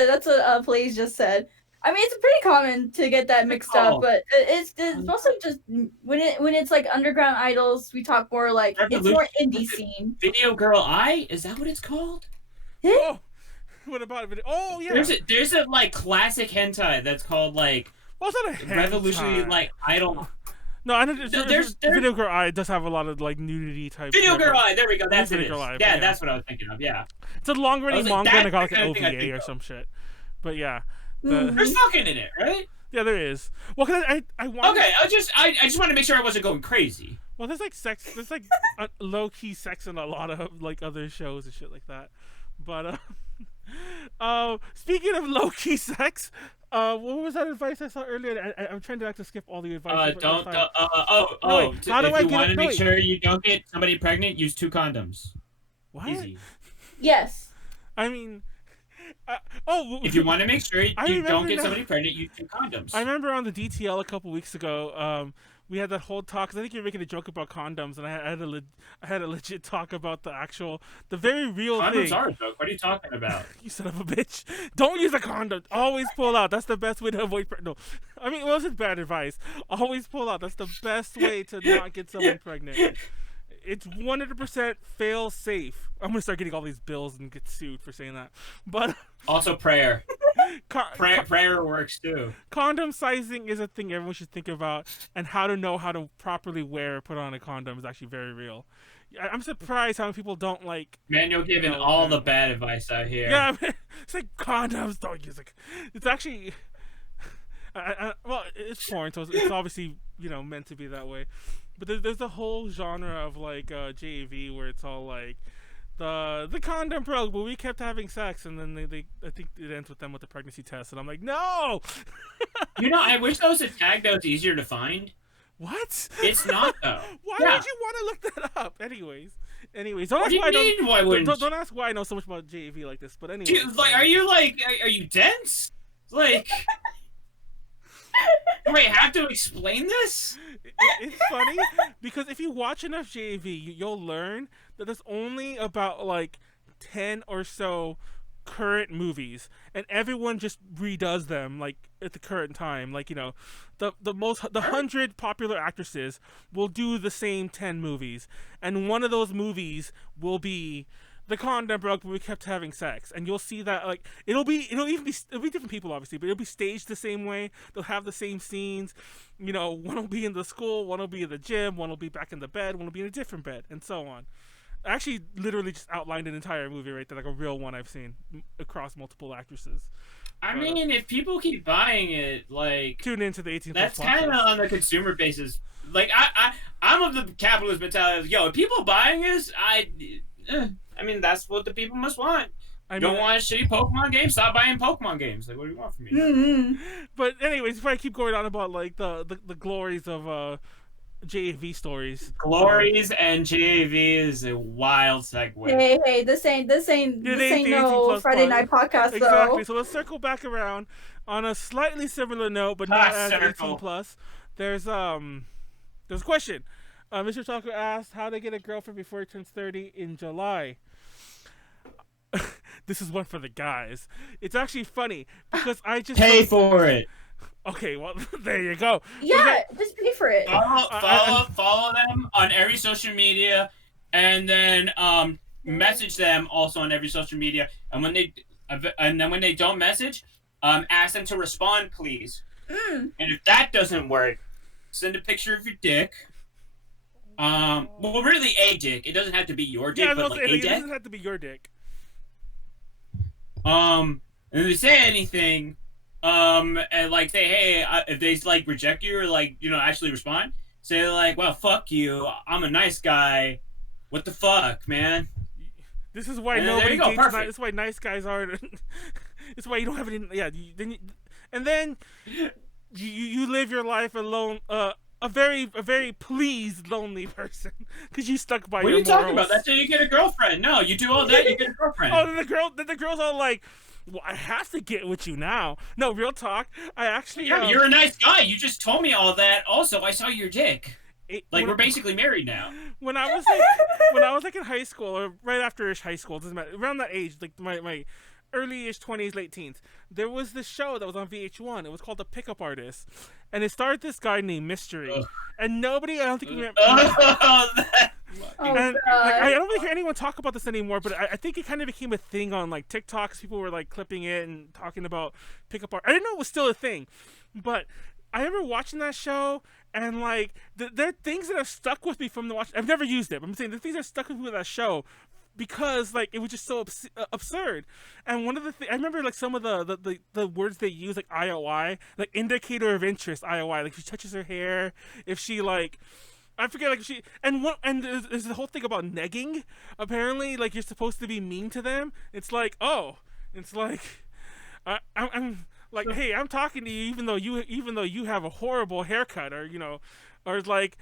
that's what Pleiades just said. I mean, it's pretty common to get that mixed up, but it's mostly just when it's like underground idols, we talk more like it's more indie scene. Video Girl I? Is that what it's called? Oh, what about video? Oh yeah. There's a like classic hentai that's called like revolutionary like idol. No, I know there's Video Girl I does have a lot of like nudity type. Video Girl I, there we go. That's it. Yeah, that's what I was thinking of. Yeah. It's a long running manga and I got like an OVA or some shit. But yeah. There's fucking in it, right? Yeah, there is. Well, cause I want. Okay, I just want to make sure I wasn't going crazy. Well, there's like sex. There's like low key sex in a lot of like other shows and shit like that. But speaking of low key sex, What was that advice I saw earlier? I'm trying to actually skip all the advice. Don't. Wait, How do if I you get want to it? make Wait. sure you don't get somebody pregnant, use 2 condoms. What? Easy. Yes. I mean, If you want to make sure I you remember don't get now. somebody pregnant, use 2 condoms. I remember on the DTL a couple weeks ago, we had that whole talk. 'Cause I think you're making a joke about condoms, and I had a legit talk about the very real Condoms thing. are a joke. What are you talking about? You son of a bitch! Don't use a condom. Always pull out. That's the best way to avoid. No, I mean, it wasn't bad advice. Always pull out. That's the best way to not get someone pregnant. It's 100% fail safe. I'm gonna start getting all these bills and get sued for saying that. But Also, prayer. Prayer works too. condom sizing is a thing everyone should think about, and how to know how to properly wear or put on a condom is actually very real. I'm surprised how many people don't like. Manuel giving all the bad advice out here. Yeah, it's like condoms. Don't use it. It's actually. Well, it's porn, so it's obviously meant to be that way. But there's a whole genre of like JAV where it's all like the condom broke, but we kept having sex, and then they I think it ends with them with the pregnancy test, and I'm like, no. I wish that was a tag that was easier to find. What? It's not though. Why Yeah. would you want to look that up? Anyways, don't What ask do you why I mean? Why don't. wouldn't? Don't ask why I know so much about JAV like this. But anyway, Dude, are you dense? Like, do I have to explain this? It's funny because if you watch enough JAV, you'll learn that there's only about like 10 or so current movies, and everyone just redoes them like at the current time. Like the 100 popular actresses will do the same 10 movies, and one of those movies will be the condom broke, but we kept having sex, and you'll see that like it'll be different people obviously, but it'll be staged the same way. They'll have the same scenes. One will be in the school, one will be in the gym, one will be back in the bed, one will be in a different bed, and so on. I actually literally just outlined an entire movie right there, like a real one I've seen across multiple actresses. I mean, if people keep buying it, like, Tune into the 18 that's Plus kind of podcast. on the consumer basis. Like, I'm of the capitalist mentality. Yo, if people buying this, I mean, that's what the people must want. Don't want a shitty Pokemon game? Stop buying Pokemon games. Like, what do you want from me? Mm-hmm. But anyways, before I keep going on about like the glories of JAV stories. Glories and JAV is a wild segue. Hey, this ain't It ain't no the 18 Friday plus night podcast Exactly. though. So let's circle back around on a slightly similar note, but not as 18 plus. There's a question. Mr. Taco asked how to get a girlfriend before he turns 30 in July. This is one for the guys. It's actually funny because I just Pay for it. Okay, well there you go. Yeah, just pay for it. Follow them on every social media, and then message them also on every social media. And then when they don't message, ask them to respond, please. And if that doesn't work, send a picture of your dick. Well, really a dick. It doesn't have to be your dick, but like a it dick. doesn't have to be your dick. And if they say anything, and like say, hey, if they like reject you or like actually respond, say like, well, fuck you. I'm a nice guy. What the fuck, man? This is why nobody dates. This is why nice guys aren't. It's why you don't have any. Yeah, then you live your life alone. A very pleased lonely person because you stuck by your morals. What are you talking about? That's how you get a girlfriend. No, you do all that, you get a girlfriend. Oh, then the girl's all like, well, I have to get with you now. No, real talk. I actually. Yeah, you're a nice guy. You just told me all that. Also, I saw your dick. We're basically married now. When I was like in high school or right after high school, doesn't matter, around that age, like my early-ish 20s, late teens, there was this show that was on VH1. It was called The Pickup Artist, and it starred this guy named Mystery, and nobody, I don't think, remember. I don't really hear anyone talk about this anymore, but I think it kind of became a thing on like TikTok. People were like clipping it and talking about pickup art. I didn't know it was still a thing, but I remember watching that show, and like there are things that have stuck with me from the watch. I've never used it, but I'm saying the things that stuck with me with that show because like it was just so absurd. And one of the I remember like some of the words they use, like IOI, like indicator of interest, IOI, like if she touches her hair, if she like. I forget, like she and there's the whole thing about negging. Apparently, like you're supposed to be mean to them. It's like, oh, it's like, I'm like, hey, I'm talking to you even though you have a horrible haircut, or or like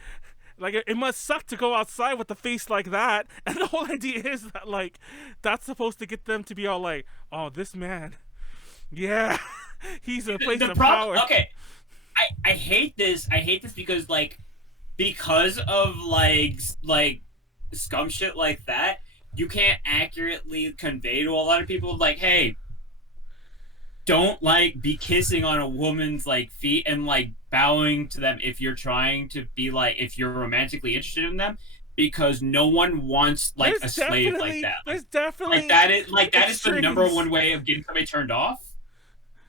it must suck to go outside with a face like that. And the whole idea is that like that's supposed to get them to be all like, oh, this man, yeah, he's in a place of power. Okay, I hate this. I hate this because because of like scum shit like that, you can't accurately convey to a lot of people like, hey, don't like be kissing on a woman's like feet and like bowing to them if you're trying to be like, if you're romantically interested in them, because no one wants like a slave like that. There's definitely that is the number one way of getting somebody turned off.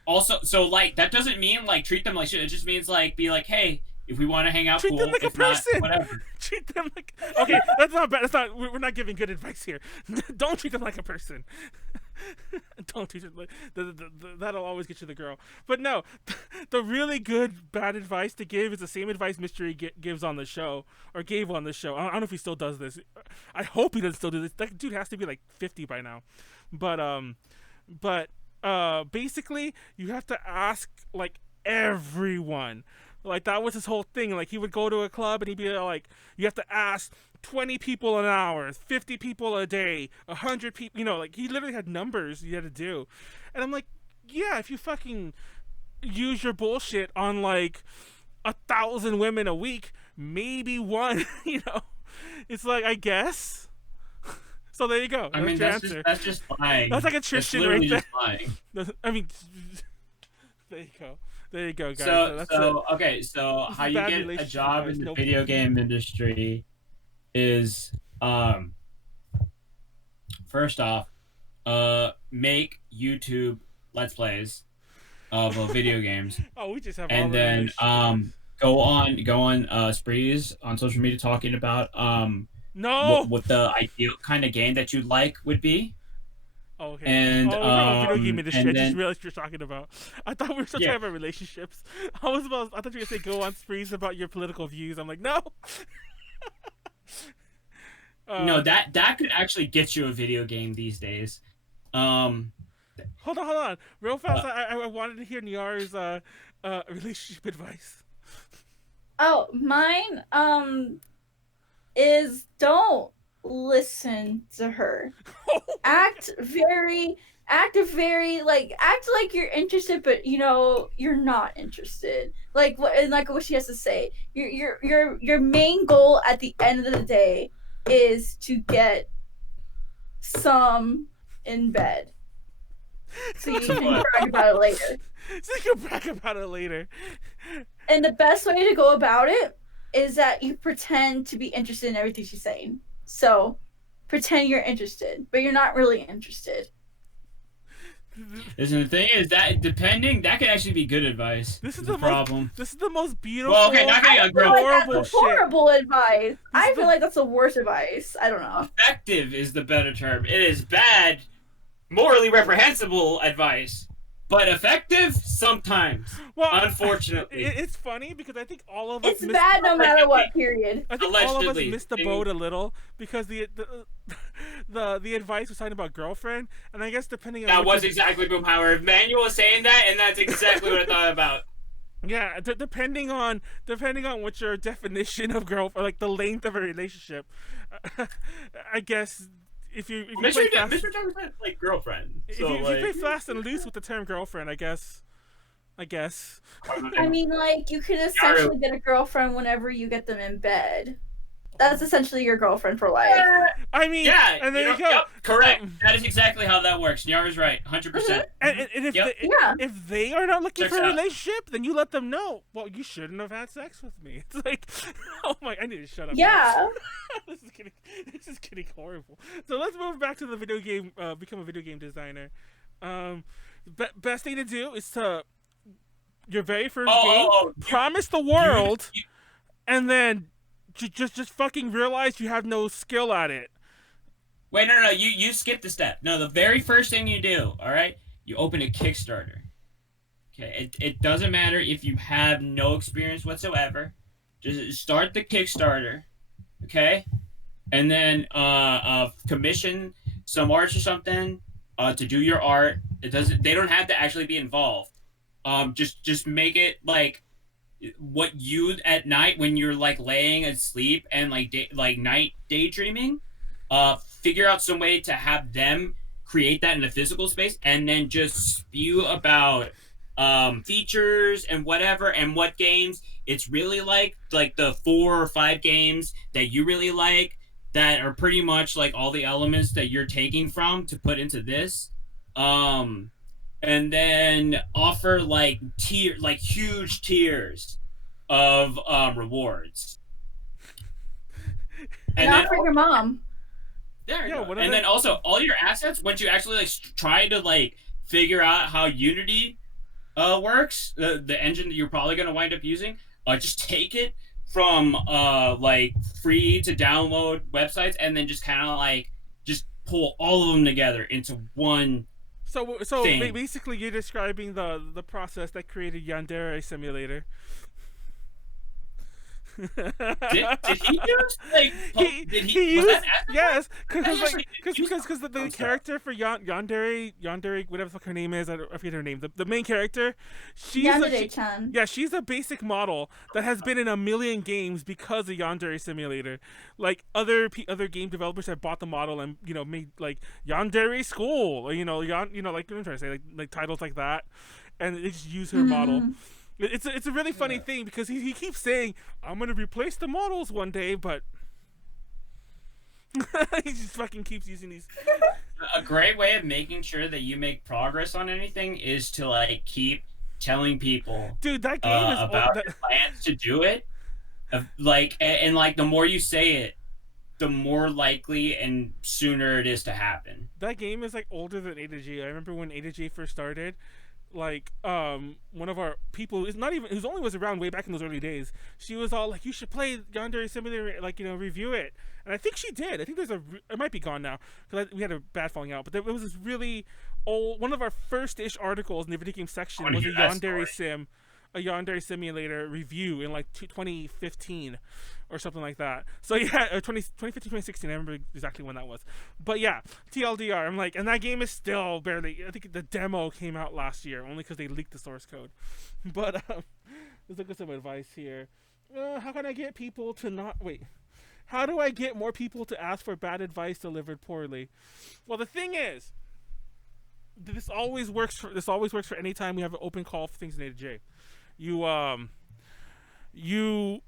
Also, so like that doesn't mean like treat them like shit. It just means like be like, hey, if we want to hang out, treat cool. them like if a person. Not, whatever. Treat them like okay. That's not bad. That's not. We're not giving good advice here. Don't treat them like a person. Don't treat them like that'll always get you the girl. But no, the really good bad advice to give is the same advice Mystery gives on the show, or gave on the show. I don't know if he still does this. I hope he doesn't still do this. That dude has to be like 50 by now. But basically you have to ask like everyone. Like that was his whole thing. Like he would go to a club and he'd be like, you have to ask 20 people an hour, 50 people a day, 100 people, like he literally had numbers you had to do. And I'm like, yeah, if you fucking use your bullshit on like 1,000 women a week, maybe one, it's like, I guess. So there you go. I mean, that's just lying. That's like a Tristan right there. Just lying. I mean, there you go. There you go, guys. So how you get a job in the video game industry is, first off, make YouTube Let's Plays of video games. Oh, we just have. And then go on sprees on social media talking about what the ideal kind of game that you'd like would be. Oh, okay. And video game industry. I then, just realized you're talking about. I thought we were still talking about relationships. I thought you were gonna say go on sprees about your political views. I'm like, no. No, that could actually get you a video game these days. Hold on, real fast. I wanted to hear Nyaru's relationship advice. Oh, mine is don't listen to her. act like you're interested, but you're not interested. Like what she has to say. Your main goal at the end of the day is to get some in bed, so you can brag about it later. So you can brag about it later. And the best way to go about it is that you pretend to be interested in everything she's saying. So, pretend you're interested, but you're not really interested. Listen, the thing is that that could actually be good advice. This is the problem. This is the most beautiful. Well, okay, not getting a girl. Horrible advice. I feel like that's the worst advice. I don't know. Effective is the better term. It is bad, morally reprehensible advice. But effective sometimes. Well, unfortunately, it's funny because I think all of us. It's bad no matter what. Period. I think all of us missed the boat a little because the advice was talking about girlfriend, and I guess depending on that was exactly Boomhauer. Manuel was saying that, and that's exactly what I thought about. Yeah, depending on what your definition of girlfriend, like the length of a relationship, I guess. If you Mr. Jones said like girlfriend. If so, you play fast and loose with the term girlfriend, I guess. I mean, like you could essentially get a girlfriend whenever you get them in bed. That's essentially your girlfriend for life. I mean, yeah, and there you go. Yep, correct. That is exactly how that works. Nyaru's right, 100%. And if they are not looking for a relationship, then you let them know. Well, you shouldn't have had sex with me. It's like, oh my, I need to shut up. Yeah. This is getting horrible. So let's move back to the video game. Become a video game designer. Best thing to do is to your very first game. Promise the world, and then. Just fucking realize you have no skill at it. Wait, no, you skipped the step. No, the very first thing you do, all right? You open a Kickstarter. Okay, it doesn't matter if you have no experience whatsoever. Just start the Kickstarter, okay? And then commission some arts or something to do your art. They don't have to actually be involved. just make it like what you at night when you're like laying asleep and like night daydreaming, figure out some way to have them create that in a physical space and then just spew about features and whatever and what games it's really like the 4 or 5 games that you really like that are pretty much like all the elements that you're taking from to put into this. um and then offer like huge tiers of rewards. And Not then for your mom. there you Yeah, go. what are And they- then also all your assets, once you actually like try to like figure out how Unity works, the engine that you're probably gonna wind up using, just take it from like free to download websites and then just kind of like just pull all of them together into one. So thing. basically, you're describing the process that created Yandere Simulator. Did he use like? Did he? He Was used that after? yes, actually because the fun stuff. character for Yandere, whatever the fuck her name is, I forget her name. The main character, she's Yandere-chan. yeah, she's a basic model that has been in a million games because of Yandere Simulator. Like other game developers have bought the model and made like Yandere School, or like what I'm trying to say, like titles like that, and they just use her model. It's a really funny thing because he keeps saying, I'm gonna replace the models one day, but he just fucking keeps using these. A great way of making sure that you make progress on anything is to like keep telling people, Dude, that game is about your plans to do it. Like and like the more you say it, the more likely and sooner it is to happen. that game is like older than A to G. I remember when A to G first started. Like one of our people is not even who's only was around way back in those early days. She was all like, "You should play Yandere Simulator, like review it." And I think she did. I think there's it might be gone now because we had a bad falling out. But there was this really old one of our first-ish articles in the video game section was a Yandere Simulator review in like 2015 or something like that. So yeah, 2015, 2016, I remember exactly when that was. But yeah, TLDR, I'm like, and that game is still barely, I think the demo came out last year, only because they leaked the source code. But let's look at some advice here. How can I get people to not, wait. How do I get more people to ask for bad advice delivered poorly? Well, the thing is, this always works for any time we have an open call for things in A to J.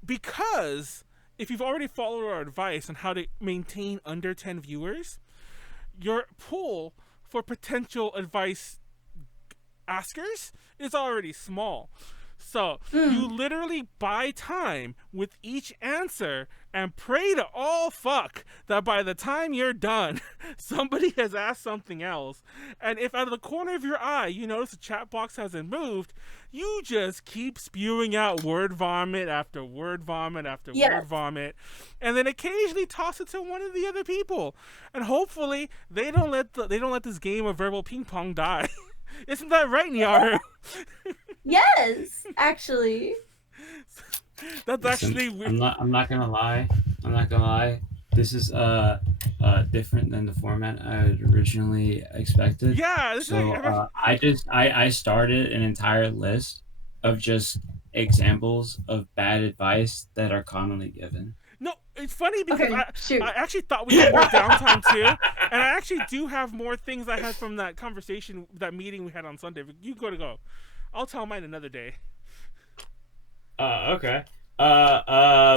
Because if you've already followed our advice on how to maintain under 10 viewers, your pool for potential advice askers is already small. So you literally buy time with each answer and pray to all fuck that by the time you're done, somebody has asked something else. And if out of the corner of your eye you notice the chat box hasn't moved, you just keep spewing out word vomit after word vomit after word vomit, and then occasionally toss it to one of the other people. And hopefully they don't let this game of verbal ping pong die. Isn't that right, Nyaru? Yes, actually. That's actually weird. I'm not gonna lie. This is different than the format I had originally expected. Yeah, this So is like, I started an entire list of just examples of bad advice that are commonly given. no, it's funny because Okay, I actually thought we had more downtime too, and I actually do have more things I had from that conversation, that meeting we had on Sunday. But you go. I'll tell mine another day. Okay.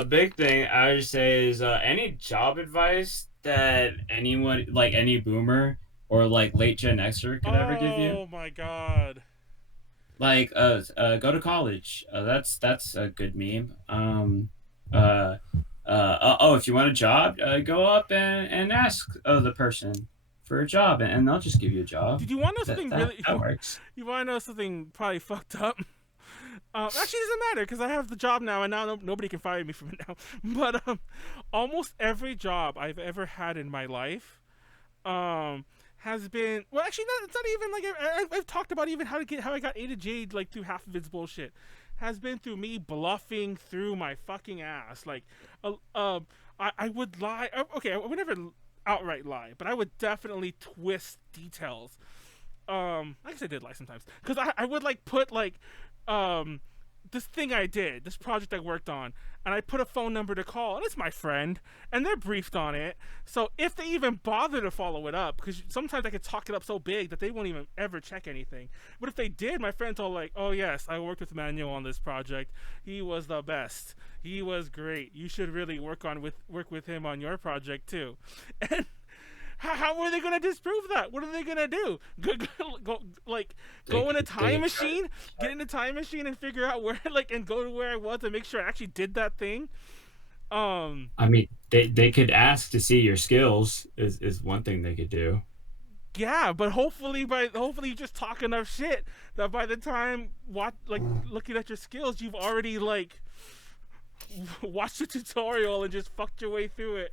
Big thing I would say is any job advice that anyone, like any boomer or like late Gen Xer could ever give you. Oh my god. Like go to college. That's a good meme. If you want a job, go up and ask the person for a job, and they'll just give you a job. Did you want to know something really? That works. You want to know something probably fucked up? Actually, it doesn't matter because I have the job now, and now nobody can fire me from it now. But almost every job I've ever had in my life, has been, well, actually, it's not even like I've talked about even how I got A to J like through half of its bullshit, has been through me bluffing through my fucking ass. Like, I would lie. Okay, I would never outright lie, but I would definitely twist details I guess I did lie sometimes, because I would like put like this thing I did, this project I worked on, and I put a phone number to call, and it's my friend, and they're briefed on it. So if they even bother to follow it up, because sometimes I could talk it up so big that they won't even ever check anything. But if they did, my friend's all like, "Oh yes, I worked with Manuel on this project. He was the best. He was great. You should really work with him on your project too." And how are they going to disprove that? What are they going to do? Go in a time machine, get in a time machine and figure out where, like, and go to where I was and make sure I actually did that thing? I mean, they could ask to see your skills is one thing they could do. Yeah, but hopefully you just talk enough shit that by the time looking at your skills, you've already like watched the tutorial and just fucked your way through it.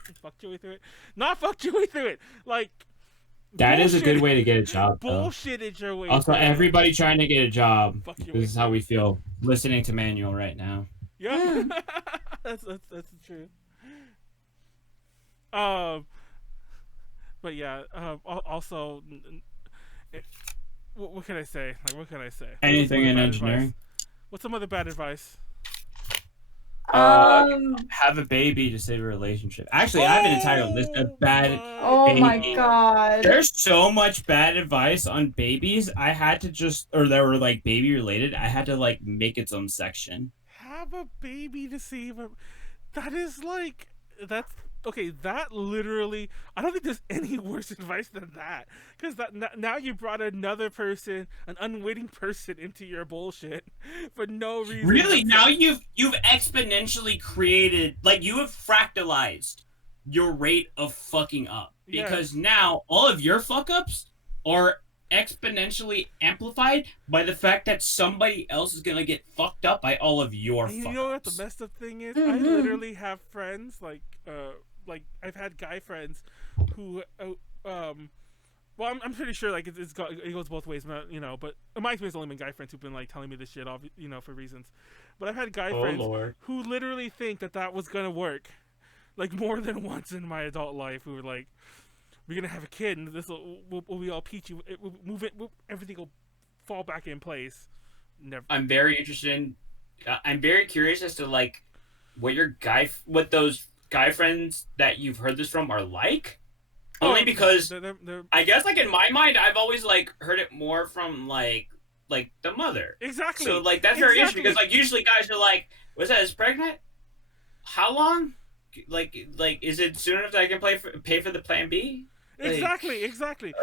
Not fucked your way through it. Like, that is a good way to get a job. Bullshitted your way. Also, everybody trying to get a job. This is how we through. feel listening to Manuel right now. Yeah, that's true. But yeah. Also, what can I say? Like, what can I say? Anything in engineering. Advice? What's some other bad advice? Have a baby to save a relationship. Actually, I have an entire list of bad. Oh my god. There's so much bad advice on babies. I had to that were like baby related. I had to like make its own section. Have a baby to save a. That is like okay. That literally, I don't think there's any worse advice than that. Because now you brought another person, an unwitting person, into your bullshit for no reason. Really? Now you've exponentially created, like, you have fractalized your rate of fucking up, because now all of your fuck ups are exponentially amplified by the fact that somebody else is gonna get fucked up by all of your fuck ups. You know what the messed up thing is? I literally have friends like I've had guy friends who well, I'm pretty sure like it goes both ways, but in my experience, only been guy friends who've been like telling me this shit off, for reasons. But I've had guy friends who literally think that was gonna work, like more than once in my adult life. Who were like, "We're gonna have a kid, and we'll be all peachy. We'll move it, everything will fall back in place." Never. I'm very interested. I'm very curious as to like what those guy friends that you've heard this from are like. Only because they're... I guess like in my mind I've always like heard it more from like the mother. Exactly. So like that's very interesting because like usually guys are like, "Was that is pregnant? How long? Like is it soon enough that I can pay for the plan B?" Exactly.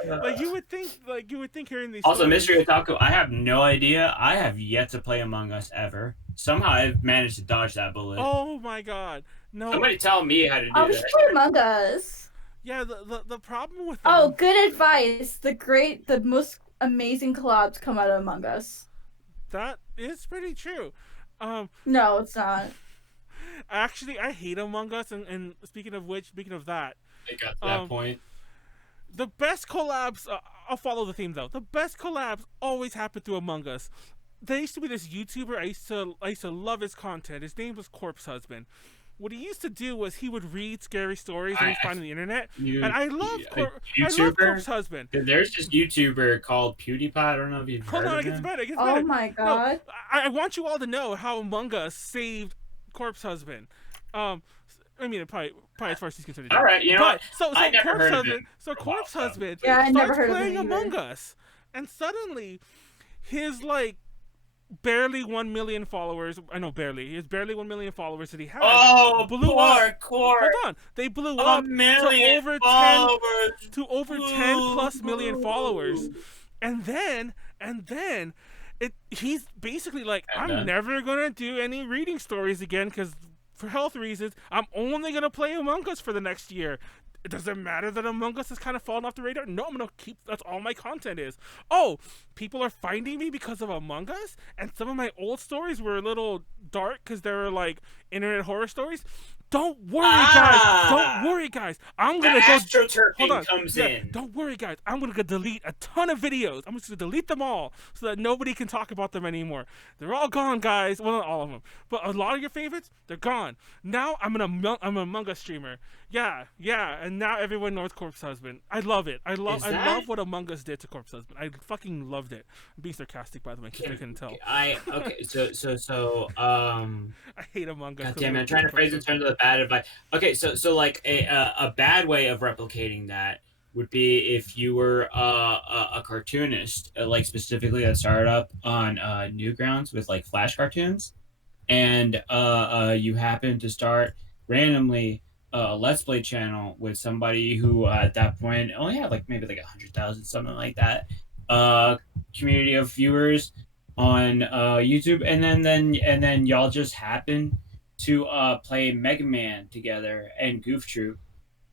Like you would think hearing these. Also, stories... Mystery Otaku, I have no idea. I have yet to play Among Us ever. Somehow I've managed to dodge that bullet. Oh my god! No. Somebody tell me how to do that. We should play Among Us. Yeah, the problem with good advice. The most amazing collabs come out of Among Us. That is pretty true. No, it's not. Actually, I hate Among Us, and speaking of that, it got to that point. The best collabs, I'll follow the theme though. The best collabs always happen through Among Us. There used to be this YouTuber I used to love his content. His name was Corpse Husband. What he used to do was he would read scary stories that he'd find on the internet, and I love Corpse Husband. There's this YouTuber called PewDiePie. I don't know if you've heard of him. It gets better. Oh my god! No, I want you all to know how Among Us saved Corpse Husband. I mean, probably as far as he's concerned. All right, I never heard of him. So Corpse Husband starts playing Among Us, and suddenly his like barely 1 million followers. I know barely. His barely 1 million followers that he had. Oh, blew up. Hold on, they blew up to over 10 plus million followers, and then he's basically like, I'm never gonna do any reading stories again because for health reasons, I'm only gonna play Among Us for the next year. It doesn't matter that Among Us has kind of fallen off the radar. No, I'm gonna keep. That's all my content is. Oh, people are finding me because of Among Us, and some of my old stories were a little dark because they were like internet horror stories. Don't worry, guys. Don't worry, guys. I'm gonna go. AstroTurfing comes in. Don't worry, guys. I'm gonna go delete a ton of videos. I'm just gonna delete them all so that nobody can talk about them anymore. They're all gone, guys. Well, not all of them, but a lot of your favorites, they're gone. Now I'm an Among Us streamer. Yeah, and now everyone knows Corpse Husband. I love it. I love what Among Us did to Corpse Husband. I fucking loved it. I'm being sarcastic, by the way, because I couldn't tell. Okay, so I hate Among Us. God damn it, I'm trying to phrase it in terms of the bad advice. Okay, so like a bad way of replicating that would be if you were a cartoonist, like specifically that started up on Newgrounds with like Flash cartoons, and you happen to start randomly a Let's Play channel with somebody who at that point only had like maybe like 100,000, something like that, community of viewers on YouTube, and then y'all just happen to play Mega Man together and Goof Troop,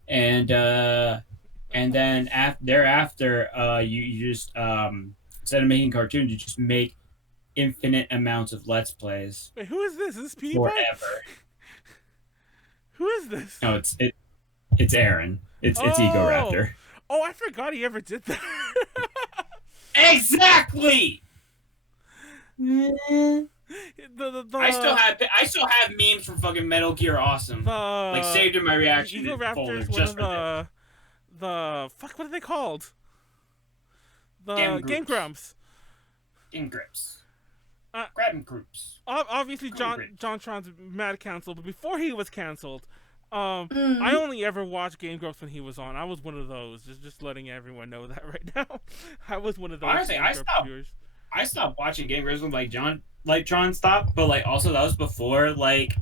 and then thereafter you just instead of making cartoons, you just make infinite amounts of Let's Plays. Wait, who is this? Is this PewDiePie? Forever. Who is this? No, it's Aaron. It's Ego Raptor. Oh, I forgot he ever did that. Exactly. The I still have memes from fucking Metal Gear Awesome, like saved in my reaction Ego folder Raptor is just one for of the fuck. What are they called? The Game Grumps. Grumps. Game Grips. Grabbing groups. Obviously, JonTron's mad canceled, but before he was canceled, I only ever watched Game Grumps when he was on. I was one of those. Just letting everyone know that right now. I was one of those. Honestly, I stopped watching Game Grumps when Tron stopped, but like also that was before like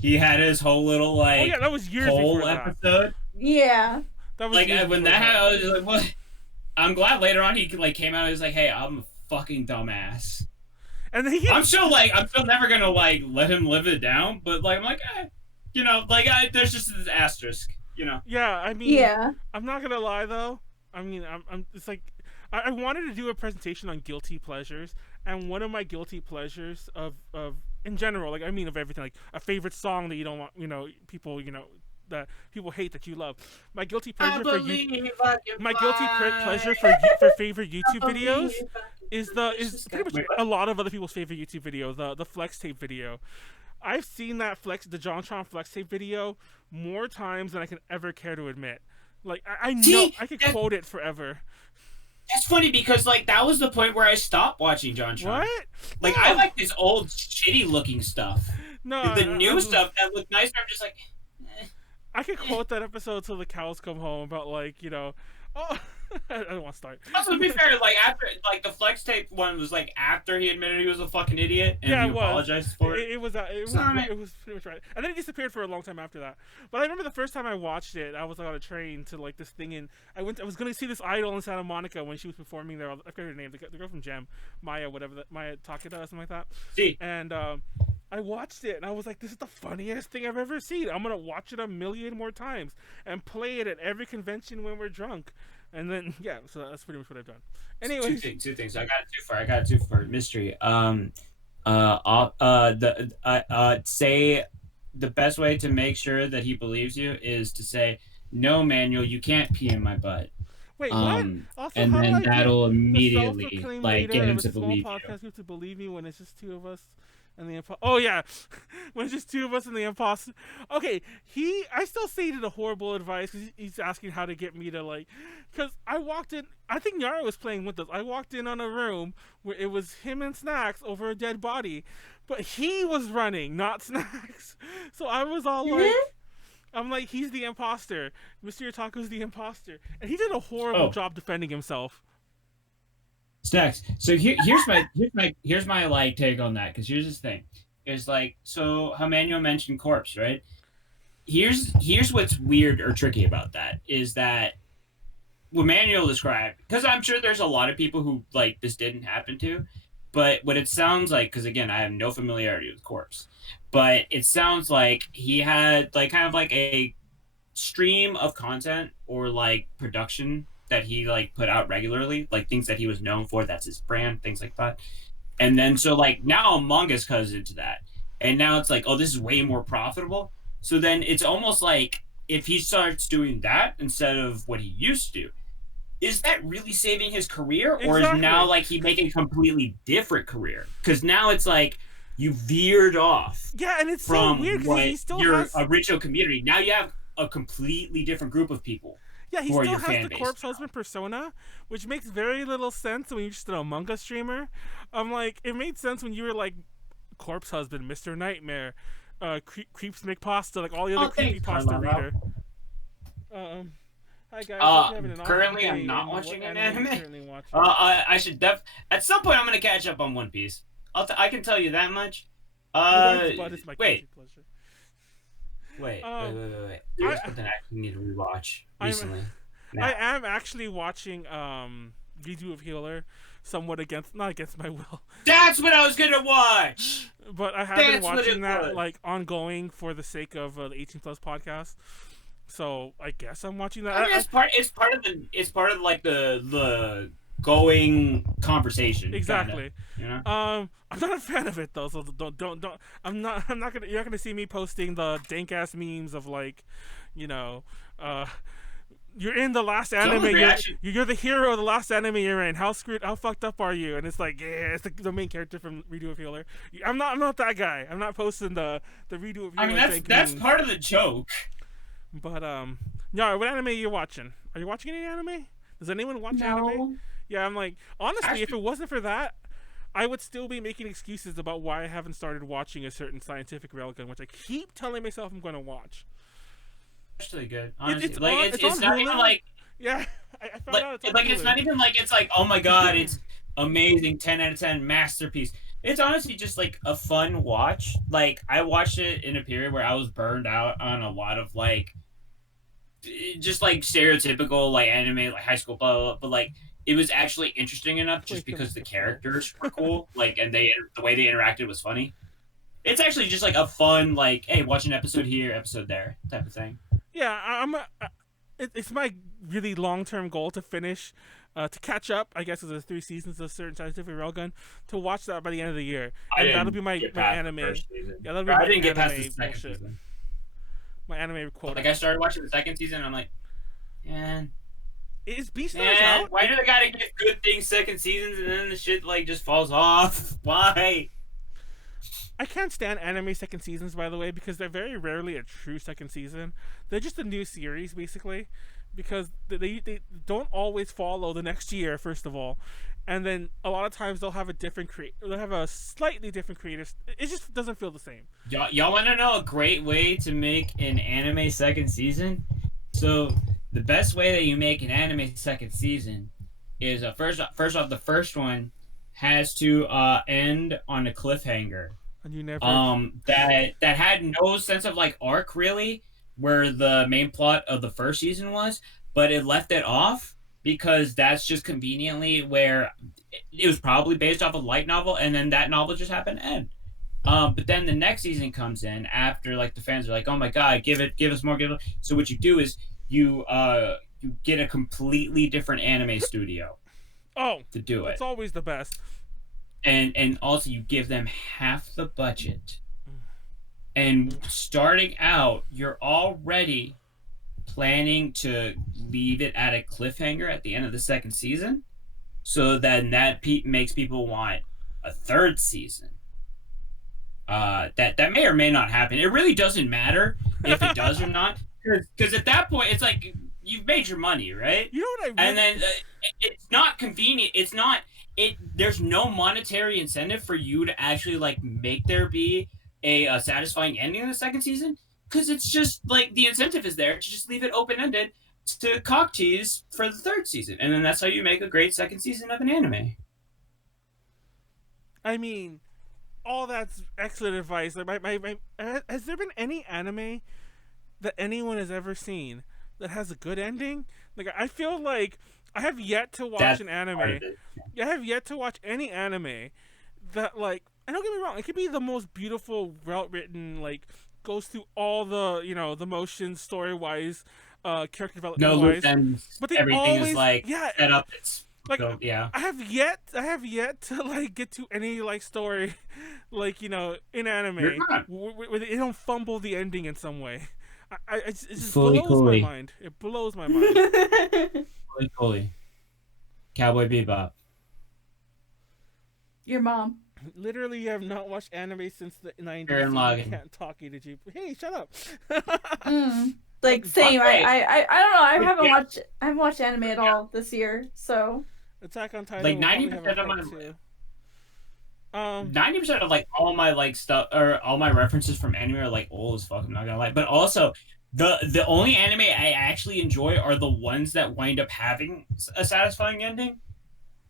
he had his whole little like that was years whole before episode. Yeah. That was like when that happened, I was just like, what? I'm glad later on he like came out and was like, hey, I'm a fucking dumbass. And then I'm still never gonna like let him live it down, but like I'm like, there's just this asterisk, Yeah, I mean, I'm not gonna lie though. I mean, I'm it's like I wanted to do a presentation on guilty pleasures, and one of my guilty pleasures of in general, like I mean of everything, like a favorite song that you don't want, people, that people hate that you love. My guilty pleasure pleasure for favorite YouTube videos is pretty much a lot of other people's favorite YouTube video, the flex tape video. I've seen the JonTron flex tape video more times than I can ever care to admit. Like I know I could quote it forever. That's funny because like that was the point where I stopped watching JonTron. What? Like I like this old shitty looking stuff. No, the new stuff that looked nicer, I'm just like. I could quote that episode till the cows come home about like I don't want to start. Also, to be fair, like after the flex tape one was like after he admitted he was a fucking idiot and he apologized for it. It was pretty much right, and then it disappeared for a long time after that. But I remember the first time I watched it, I was on a train to like this thing, and I was going to see this idol in Santa Monica when she was performing there. I forget her name, the girl from Gem, Maya Takeda, something like that. See, and I watched it and I was like, this is the funniest thing I've ever seen. I'm gonna watch it a million more times and play it at every convention when we're drunk. And then so that's pretty much what I've done. Anyway, two things. I got it too far. Mystery. Say the best way to make sure that he believes you is to say, "No, Manuel, you can't pee in my butt." Wait, what? Also, and then that'll immediately like get him to believe podcast, you have to believe me when it's just two of us. And the oh yeah, when it's just two of us and the imposter. Okay, I still say he did a horrible advice because he's asking how to get me to because I walked in. I think Nyaru was playing with us. I walked in on a room where it was him and Snacks over a dead body, but he was running, not Snacks. So I was all like, I'm like, he's the imposter. Mr. Otaku's the imposter, and he did a horrible job defending himself. Stacks. So here's my like take on that, because here's this thing. It's like, so how Manuel mentioned corpse, right? Here's what's weird or tricky about that is that what Manuel described, because I'm sure there's a lot of people who like this didn't happen to, but what it sounds like, because again I have no familiarity with corpse, but it sounds like he had like kind of like a stream of content or like production that he like put out regularly, like things that he was known for, that's his brand, things like that. And then so like now Among Us comes into that, and now it's like, oh, this is way more profitable. So then it's almost like if he starts doing that instead of what he used to do, is that really saving his career? Or is now like he making a completely different career? Because now it's like you veered off and it's from so weird because he still your has original community. Now you have a completely different group of people. Yeah, he who are still your has fan the base corpse now. husband persona, which makes very little sense when you're just an Among Us streamer. I'm like, it made sense when you were like corpse husband, Mr. Nightmare, creeps make pasta, like all the other creepy Thanks, pasta Carmelo. reader. Hi guys, hope you're having an awesome Currently, day. I'm not and watching what an anime you anime. currently watching? I should at some point I'm gonna catch up on One Piece. I can tell you that much. One Spot is my wait. guilty pleasure. Wait. I- There's something I actually need to rewatch recently. I am actually watching Redo of Healer, somewhat not against my will. That's what I was gonna watch. But I have been That's what watching it that was. like ongoing for the sake of the 18 Plus podcast. So I guess I'm watching that. I mean, it's part of like the going conversation. Exactly. Kinda, you know? I'm not a fan of it though, so don't. I'm not gonna. You're not gonna see me posting the dank ass memes of like, you're in the last anime. You're the hero of the last anime you're in. How fucked up are you? And it's like, yeah, it's the main character from Redo of Healer. I'm not that guy. I'm not posting the Redo of Healer. I mean, that's part of the joke. But no, what anime are you watching? Are you watching any anime? Does anyone watch anime? Yeah, I'm like, honestly, if it wasn't for that, I would still be making excuses about why I haven't started watching a certain scientific railgun, which I keep telling myself I'm going to watch. Actually good. Honestly, It's it's not Hulu. even like Yeah, I found out it's on Hulu. it's not even like it's like, oh my god, it's amazing, 10 out of 10 masterpiece. It's honestly just like a fun watch. Like I watched it in a period where I was burned out on a lot of like just like stereotypical like anime, like high school blah blah, blah, but like it was actually interesting enough just because the characters were cool, like, and the way they interacted was funny. It's actually just like a fun, like, hey, watch an episode here, episode there, type of thing. Yeah, it's my really long-term goal to finish, to catch up. I guess it's 3 seasons of certain scientific railgun, to watch that by the end of the year, and that'll be my anime. Yeah, that'll be I my didn't get past the anime second bullshit. season. My anime quota. Like I started watching the second season, and I'm like, man. Is Beastars out? Why do they gotta give good things second seasons and then the shit like just falls off? Why? I can't stand anime second seasons, by the way, because they're very rarely a true second season. They're just a new series, basically, because they don't always follow the next year, first of all, and then a lot of times they'll have a slightly different creator. It just doesn't feel the same. Y'all want to know a great way to make an anime second season? So the best way that you make an anime second season is first off, the first one has to end on a cliffhanger. And you never. That had no sense of like arc really, where the main plot of the first season was, but it left it off because that's just conveniently where it was probably based off a light novel, and then that novel just happened to end. But then the next season comes in after like the fans are like, oh my god, give us more, give it. So what you do is you get a completely different anime studio. To do it. It's always the best. And also you give them half the budget. And starting out, you're already planning to leave it at a cliffhanger at the end of the second season, so then that makes people want a third season. That may or may not happen. It really doesn't matter if it does or not, because at that point it's like you've made your money, right? You know what I mean? And then it's not convenient. It's not. There's no monetary incentive for you to actually like make there be a satisfying ending in the second season, because it's just like the incentive is there to just leave it open ended to cock tease for the third season, and then that's how you make a great second season of an anime. I mean, all that's excellent advice. Like has there been any anime that anyone has ever seen that has a good ending? Like I feel like I have yet to watch an anime. I have yet to watch any anime that, like, and don't get me wrong, it could be the most beautiful, well-written, like, goes through all the, the motions, story-wise, character development-wise. No loop but they everything always, is, like, set up. It's, like, so, yeah. I have yet to, like, get to any, like, story, like, in anime, where they don't fumble the ending in some way. It just blows my mind. It blows my mind. Fully. Cowboy Bebop. Your mom. Literally, you have not watched anime since the 90s. Karen So Logan. I can't talk you to you. Hey, shut up. Like same. Okay. I don't know. I Yeah. haven't watched anime at all this year. So Attack on Titan Like will probably have a 90% of part my 2. 90% of like all my like stuff or all my references from anime are like old as fuck. I'm not gonna lie, but also the only anime I actually enjoy are the ones that wind up having a satisfying ending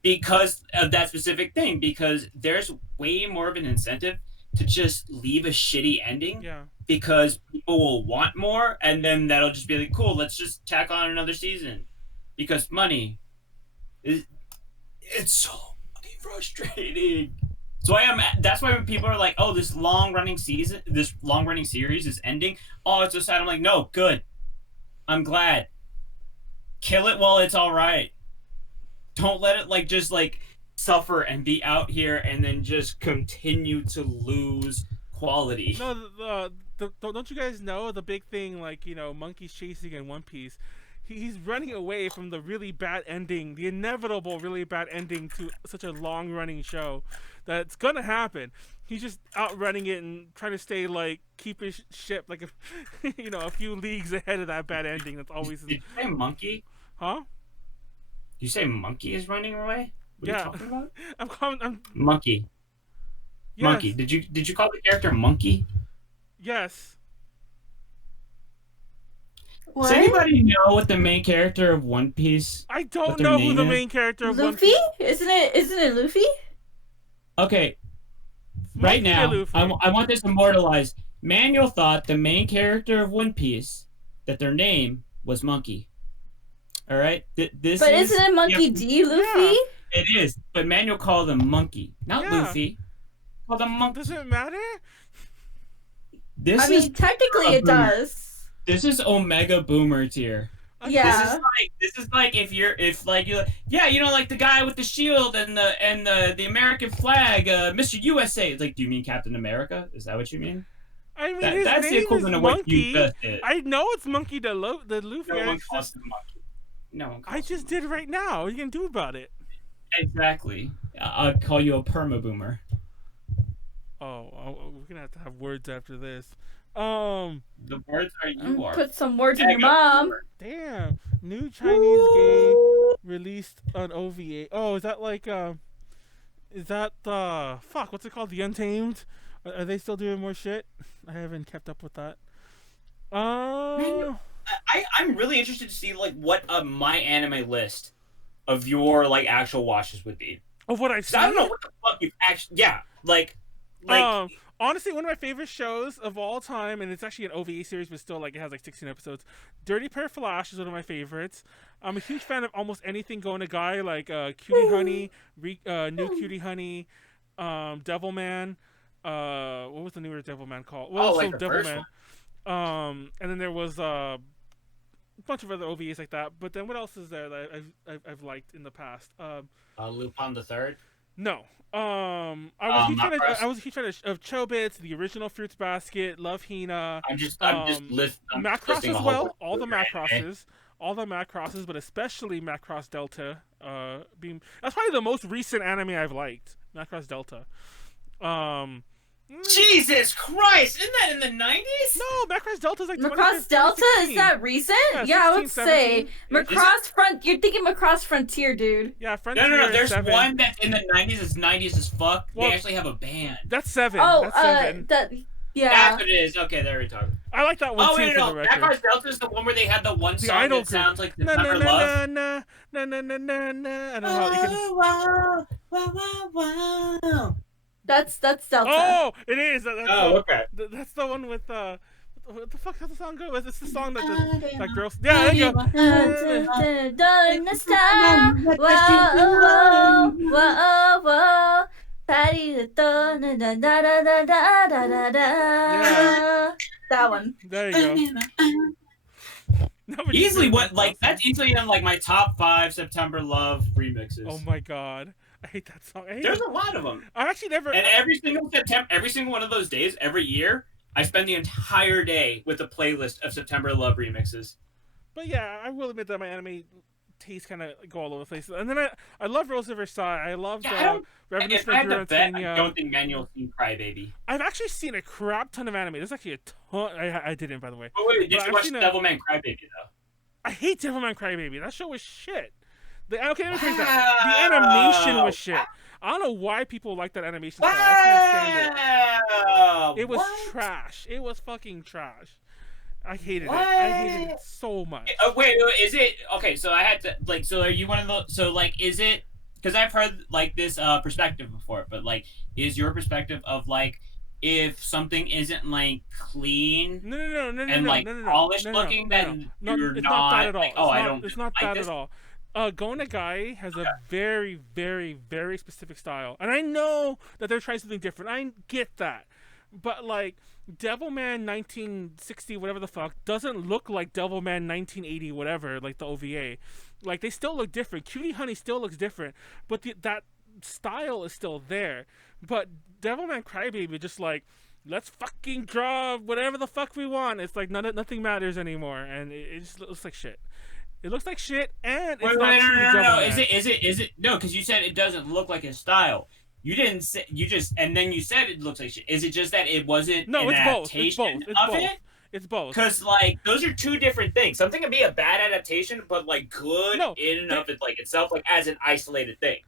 because of that specific thing. Because there's way more of an incentive to just leave a shitty ending. Yeah. Because people will want more, and then that'll just be like, cool, let's just tack on another season, because money. It's so fucking frustrating. So that's why when people are like, "Oh, this long running series is ending." Oh, it's so sad. I'm like, no, good. I'm glad. Kill it while it's all right. Don't let it just suffer and be out here and then just continue to lose quality. No, don't you guys know the big thing? Like, monkeys chasing in One Piece. He's running away from the really bad ending, the inevitable really bad ending to such a long-running show. That's gonna happen. He's just outrunning it and trying to stay keep his ship a few leagues ahead of that bad ending. That's always. Did you say monkey? Huh? You say monkey is running away? What are you talking about? I'm monkey. yes. Monkey. Did you call the character monkey? Yes. what? Does anybody know what the main character of One Piece? I don't their know who name the is? main character of One Luffy? Piece. Isn't it Luffy? Okay, Monkey right now, Luffy. I want this immortalized. Manuel thought the main character of One Piece, that their name was Monkey. All right, this. But is, isn't it Monkey D. Luffy? Yeah. It is, but Manuel called him Monkey, not Yeah. Luffy. Called him Monkey. Does it matter? This I mean, is technically it boomer. does. This is Omega Boomer tier. Yeah. This is like if you're like the guy with the shield and the American flag, Mr. USA. It's like, do you mean Captain America? Is that what you mean? I mean, his That's name the equivalent is of what Monkey. you just did. I know it's Monkey the Luffy. No one calls him Monkey. No one calls I just did right now. What are you gonna do about it? Exactly. I'll call you a perma boomer. Oh, we're gonna have to have words after this. The words are you are. Put some words in your mom. Damn. New Chinese game released on OVA. Oh, is that fuck? What's it called? The Untamed? Are they still doing more shit? I haven't kept up with that. I'm really interested to see what my anime list of your actual watches would be. Of what I've seen. I don't know what the fuck you've actually. Yeah, honestly, one of my favorite shows of all time, and it's actually an OVA series, but still, it has 16 episodes. Dirty Pair Flash is one of my favorites. I'm a huge fan of almost anything going to guy, Cutie Honey, New Cutie Honey, Devilman. What was the newer Devilman called? Well, the Devilman. And then there was a bunch of other OVAs like that. But then what else is there that I've liked in the past? Lupin the Third. No. I was a huge fan of Chobits, the original Fruits Basket, Love Hina. I'm just Macross as well. All the Macrosses, but especially Macross Delta. That's probably the most recent anime I've liked. Macross Delta. Jesus Christ! Isn't that in the 90s? No, Macross Delta is Macross Delta? Is that recent? Yeah, I would say. Macross You're thinking Macross Frontier, dude. Yeah, Frontier. No. There's 7. one that's in the 90s. It's 90s as fuck. Well, they actually have a band. That's 7. Oh, that's 7. Yeah. That's what it is. Okay, there we talk. I like that one too. Wait, for the record. Macross Delta is the one where they had the one The song idol that sounds like the na Summer na Love. na na na na na na. I don't know how you can. That's Delta. Oh, it is. Okay. That's the one with what the fuck? How's the song go? It's the song that that girl. Yeah, there you go. That one. There you go. Easily, that's easily in my top 5 September Love remixes. Oh my god, I hate that song. There's a lot of them. I actually never. And every single one of those days, every year, I spend the entire day with a playlist of September Love remixes. But yeah, I will admit that my anime taste kind of go all over the place. And then I love Rosa Versailles. I love If Revolution I of had to bet, I Giratina. don't think Manuel's seen Crybaby. I've actually seen a crap ton of anime. There's actually a ton. I didn't, by the way. Oh, wait, did But you I've watch seen Devilman Crybaby, though? I hate Devilman Crybaby. That show was shit. Okay, let me fix that. The animation was shit. I don't know why people like that animation style. I can't stand it. It was trash. It was fucking trash. I hated it. I hated it so much. Wait, is it okay? So I had to like. So are you one of those? So like, is it? Because I've heard like this perspective before, but like, is your perspective of like, if something isn't like clean and polished looking, then you're it's not that at all. like, oh, I don't. It's not like that this? at all. Go Nagai has a very, very, very specific style, and I know that they're trying something different. I get that, but like Devilman 1960, whatever the fuck, doesn't look like Devilman 1980, whatever, like the OVA. Like they still look different. Cutie Honey still looks different, but that style is still there. But Devilman Crybaby just like, let's fucking draw whatever the fuck we want. It's like nothing matters anymore, and it just looks like shit. It looks like shit, and it's not truly no. Devilman. Is it? No, because you said it doesn't look like his style. You didn't say. You just and then you said it looks like shit. Is it just that it wasn't No, an it's both. It's adaptation both. It's of both. it? It's both. Because like those are two different things. Something can be a bad adaptation, but like good in and of it, like itself, like as an isolated thing.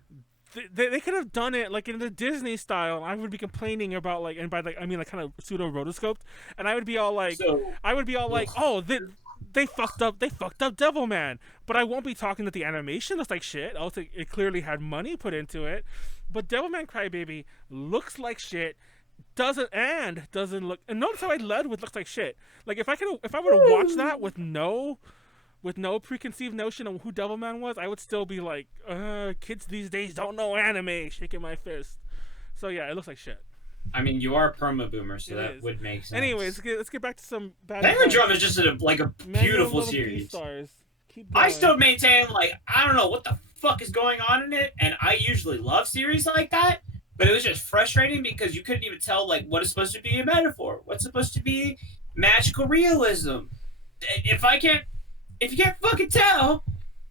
They could have done it like in the Disney style. I would be complaining about like, and by like I mean like kind of pseudo rotoscoped, and I would be all like, oh, they fucked up Devilman, but I won't be talking that the animation looks like shit. I'll say it clearly had money put into it, but Devilman Crybaby looks like shit. Doesn't look, and notice how I led with looks like shit. Like if I were to watch that with no preconceived notion of who Devilman was, I would still be like, kids these days don't know anime, shaking my fist. So yeah, it looks like shit. I mean, you are a perma boomer, so It that is. would make sense. Anyways, let's get back to some bad. Penguin Drum is just a beautiful series. I still maintain, like, I don't know what the fuck is going on in it, and I usually love series like that, but it was just frustrating because you couldn't even tell, like, what is supposed to be a metaphor, what's supposed to be magical realism. If you can't fucking tell,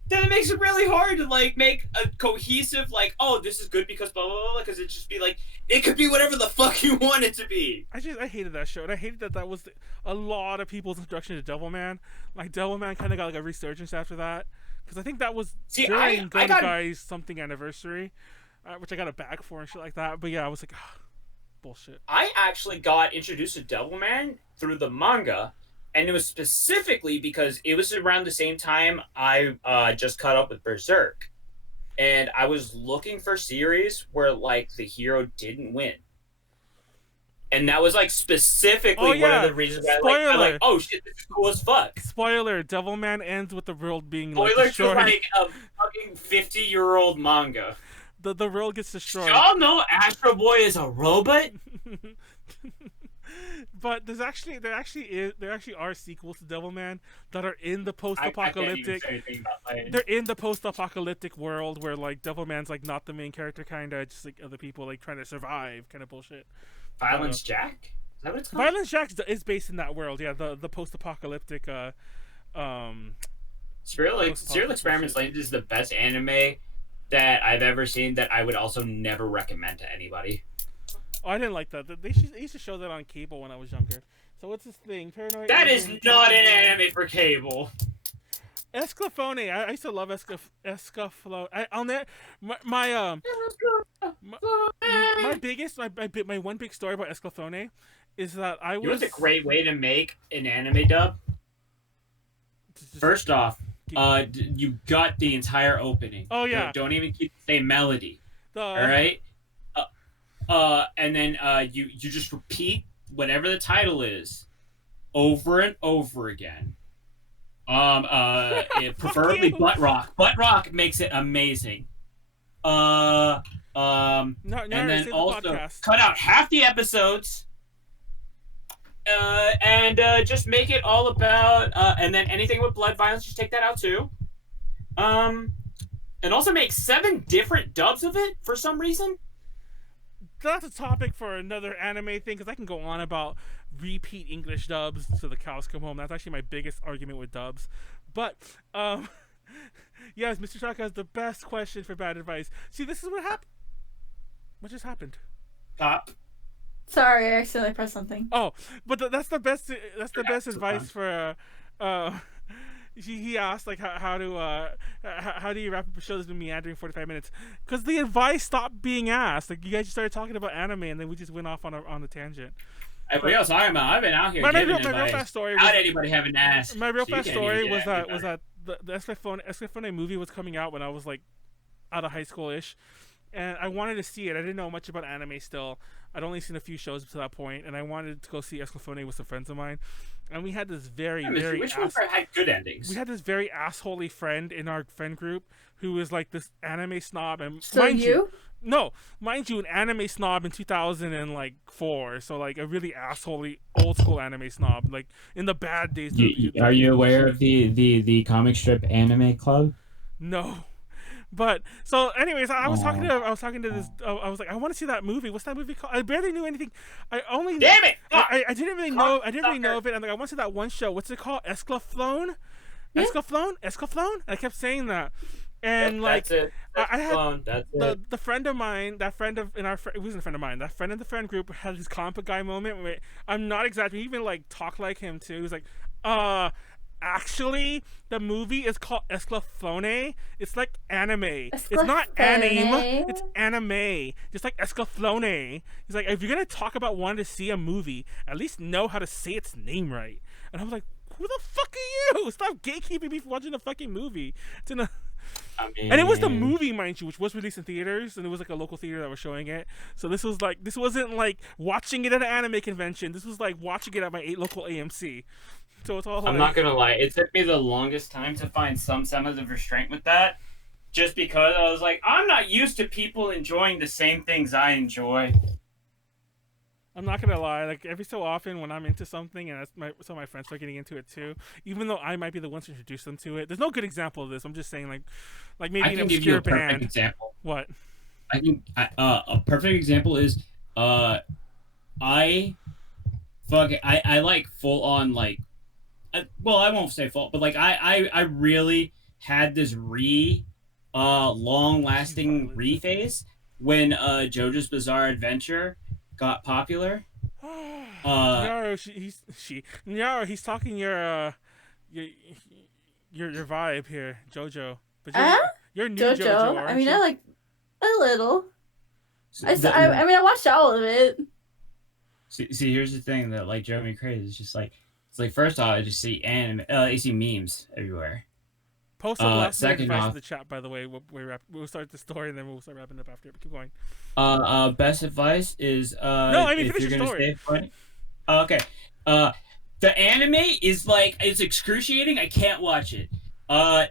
then it makes it really hard to, like, make a cohesive, like, oh, this is good because blah, blah, blah, because it just be like, it could be whatever the fuck you want it to be. I hated that show, and I hated that was a lot of people's introduction to Devilman. Like, Devilman kind of got, like, a resurgence after that, because I think that was during Go Guy's something anniversary, which I got a bag for and shit like that, but yeah, I was like, bullshit. I actually got introduced to Devilman through the manga, and it was specifically because it was around the same time I just caught up with Berserk. And I was looking for series where, like, the hero didn't win. And that was, like, specifically one of the reasons why I like, oh, shit, this is cool as fuck. Spoiler, Devilman ends with the world being, Spoiler destroyed. to, like, a fucking 50-year-old manga. The world gets destroyed. Y'all know Astro Boy is a robot? But there actually are sequels to Devilman that are in the post-apocalyptic. They're in the post-apocalyptic world where like Devilman's like not the main character, kind of just like other people like trying to survive, kind of bullshit. Violence Jack? Is that what it's called? Violence Jack is based in that world, yeah. The post-apocalyptic. Serial Experiments Laid is the best anime that I've ever seen that I would also never recommend to anybody. Oh, I didn't like that. They used to show that on cable when I was younger. So what's this thing? Paranoid. That is not an anime for cable. Escaflowne. I used to love Escaflowne. My one big story about Escaflowne is that I was. You know what's a great way to make an anime dub? First off, you got the entire opening. Oh yeah. Don't even keep the same melody. All right. And then you just repeat whatever the title is over and over again. Preferably butt rock. Butt rock makes it amazing. And then also cut out half the episodes. And just make it all about and then anything with blood violence, just take that out too. And also make 7 different dubs of it for some reason. That's a topic for another anime thing, because I can go on about repeat English dubs so the cows come home. That's actually my biggest argument with dubs. But Yes, Mr. Shaka has the best question for bad advice. See, this is what happened. What just happened? Top. Sorry, I accidentally pressed something. Oh, but that's the best. That's the best so advice for. He asked like how do you wrap up a show that's been meandering 45 minutes? Because the advice stopped being asked. Like you guys just started talking about anime, and then we just went off on the tangent. Everybody else talking about. I've been out here giving advice. My real fast story. Without anybody having asked. My real So you fast can't story even was get that the Escaflowne movie was coming out when I was like out of high school ish, and I wanted to see it. I didn't know much about anime still. I'd only seen a few shows up to that point, and I wanted to go see Escaflowne with some friends of mine. And we had this very which one had good endings? We had this very assholey friend in our friend group who was like this anime snob, and So mind you, an anime snob in 2004. So like a really assholey old school anime snob, like in the bad days. Are you aware of the comic strip anime club? No. But so, anyways, I was talking to this. I was like, I want to see that movie. What's that movie called? I barely knew anything. Damn it! I didn't really know. I didn't really know of it. I'm like, I want to see that one show. What's it called? Escaflowne. Yeah. Escaflowne. I kept saying that, and like, that's it. I had That's it. the friend of mine, that friend of in our it wasn't a friend of mine. That friend of the friend group had his comic book guy moment. Where I'm not exaggerating. He even like talked like him too. He was like, actually, the movie is called Escaflowne. It's like anime. It's not anime. It's anime. Just like Escaflowne. He's like, if you're gonna talk about wanting to see a movie, at least know how to say its name right. And I was like, who the fuck are you? Stop gatekeeping me from watching a fucking movie. It's in a... And it was the movie, mind you, which was released in theaters, and it was like a local theater that was showing it. So this wasn't like watching it at an anime convention. This was like watching it at my local AMC. So it's all. I'm not gonna lie, it took me the longest time to find some semblance of restraint with that, just because I was like, I'm not used to people enjoying the same things I enjoy. I'm not gonna lie, like every so often when I'm into something and some of my friends start getting into it too, even though I might be the ones to introduce them to it. There's no good example of this. I'm just saying like maybe I an can give you obscure a perfect band. example. What? A perfect example is I like full on like. Well, I won't say full, but like I really had this long-lasting phase when JoJo's Bizarre Adventure got popular. Nyaru, Nyaru, he's talking your vibe here, JoJo. But you're new JoJo, aren't I mean, you? I like a little. I watched all of it. See, here's the thing that like drove me crazy. It's like first off, I just see I see memes everywhere. Post the last second advice off, in the chat, by the way. We'll start the story and then we'll start wrapping up after. But keep going. Best advice is no, I mean if finish you're your gonna story. stay funny. Okay. The anime is like it's excruciating. I can't watch it.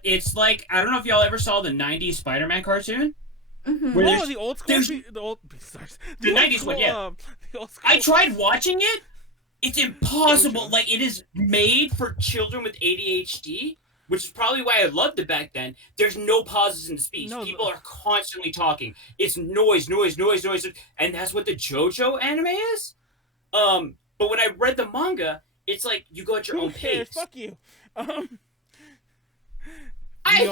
It's like I don't know if y'all ever saw the '90s Spider-Man cartoon. Mm-hmm. Oh, the old school, the '90s one, yeah. I tried watching it. It's impossible. Like it is made for children with ADHD, which is probably why I loved it back then. There's no pauses in the speech. People are constantly talking. It's noise, and that's what the JoJo anime is. But when I read the manga, it's like you go at your own pace. Fuck you. I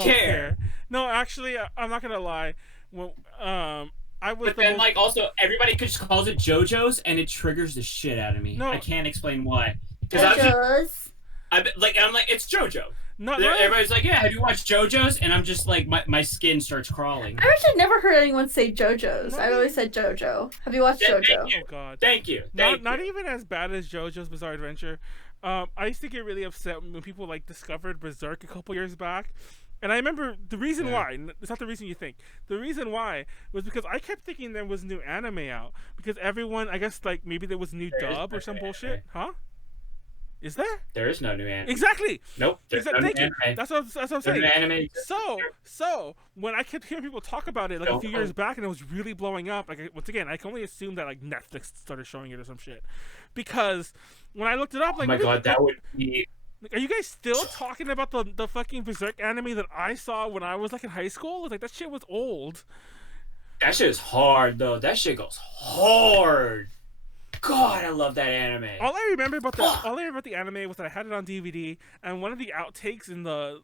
care. No, actually, I'm not gonna lie. Well, I was. But then, like, also everybody just calls it JoJo's, and it triggers the shit out of me. No. I can't explain why. JoJo's. I'm like, it's JoJo. No, everybody's like, yeah, have you watched JoJo's? And I'm just like, my skin starts crawling. I've actually never heard anyone say JoJo's. I've always said JoJo. Have you watched JoJo? Oh God. Thank you. Not even as bad as JoJo's Bizarre Adventure. I used to get really upset when people like discovered Berserk a couple years back. And I remember the reason why, it's not the reason you think. The reason why was because I kept thinking there was new anime out. Because everyone, I guess, like, maybe there was new dub or some bullshit. Huh? Is there? There is no new anime. Exactly. Nope. Thank you. That's what I'm saying. Anime. So when I kept hearing people talk about it like a few years back, and it was really blowing up, like once again, I can only assume that like Netflix started showing it or some shit. Because when I looked it up, like, oh my God, that would be. Like, are you guys still talking about the fucking Berserk anime that I saw when I was like in high school? Like that shit was old. That shit is hard though. That shit goes hard. God, I love that anime. All I remember about the anime was that I had it on DVD, and one of the outtakes in the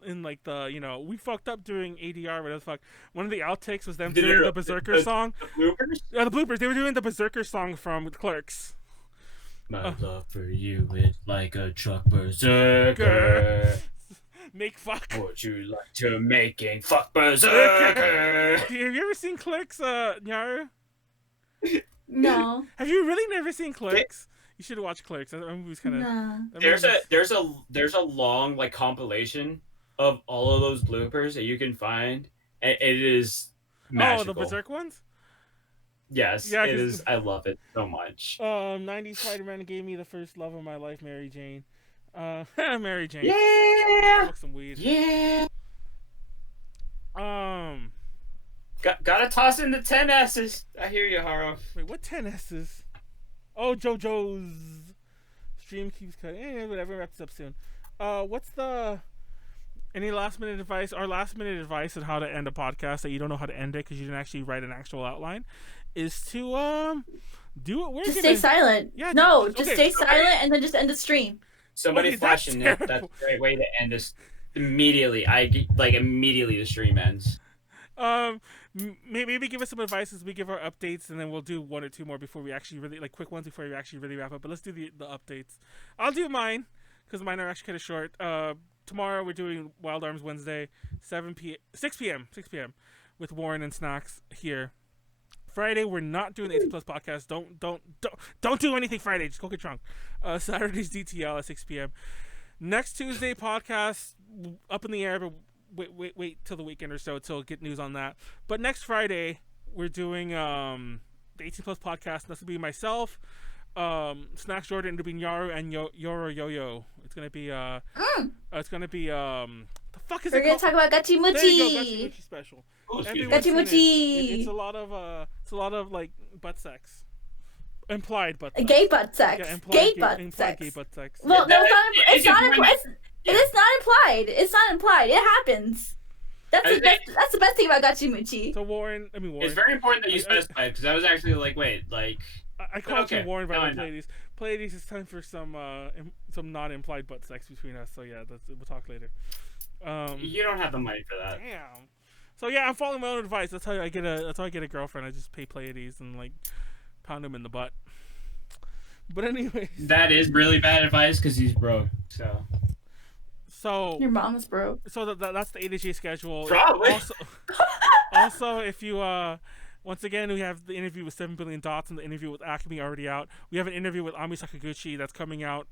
we fucked up during ADR, whatever the fuck. One of the outtakes was them doing the Berserker song. The bloopers? Yeah, the bloopers. They were doing the Berserker song from Clerks. My love for you is like a truck berserker. Make fuck. Would you like to making fuck berserker? Have you ever seen Clerks, Nyaru? No. Have you really never seen Clerks? You should watch Clerks. That movie's kind of. No. There's a long like compilation of all of those bloopers that you can find. And it is magical. Oh, the Berserk ones. Yes, Yeah, it is. I love it so much. 90s Spider-Man gave me the first love of my life, Mary Jane. Mary Jane. Yeah. Smoke some weed. Yeah. Gotta toss in the 10 S's. I hear you, Haro. Wait, what 10 S's? Oh, JoJo's stream keeps cutting. Whatever, wrap this up soon. What's the any last minute advice? Our last minute advice on how to end a podcast that you don't know how to end it because you didn't actually write an actual outline is to do what we're Just gonna... stay silent. Yeah, No, okay. just stay silent and then just end the stream. Somebody Okay, flash that's in it. That's terrible. a great way to end this immediately. Immediately the stream ends. Maybe give us some advice as we give our updates, and then we'll do one or two more before we actually really quick ones before we actually really wrap up. But let's do the updates. I'll do mine because mine are actually kind of short. Tomorrow we're doing Wild Arms Wednesday, 6 p.m. with Warren and Snacks here. Friday we're not doing the 18 Plus podcast. Don't do anything Friday. Just go get drunk. Saturday's DTL at 6 p.m. Next Tuesday podcast up in the air, but wait till the weekend or so to get news on that. But next Friday we're doing the 18 Plus podcast. That's gonna be myself, Snacks Jordan, it'll be Nyaru and Yoro Yo-Yo. It's gonna be the fuck is We're it gonna called? talk about Gachi There you go, Muchi. Gachi Muchi special. Oh, excuse me. Everyone's Gachi in it. Muchi. It's a lot of like butt sex. Implied butt sex. Gay butt sex. Yeah, gay butt implied sex. gay butt sex. Well, no, It it's not implied. it is not implied. It's not implied. It happens. That's the best thing about Gachi Muchi. So Warren. It's very important that you specify because I was actually like, wait, like. I called you Okay, Warren by now I the know. Pleiades. Pleiades, it's time for some non-implied butt sex between us. So yeah, we'll talk later. You don't have the money for that. Damn. So yeah, I'm following my own advice. That's how I get a girlfriend. I just pay Pleiades and like pound him in the butt. But anyway. That is really bad advice because he's broke. So Your mom's broke. So that's the A to J schedule. Probably. Also, if you once again, we have the interview with 7 Billion Dots and the interview with Acme already out. We have an interview with Ami Sakaguchi that's coming out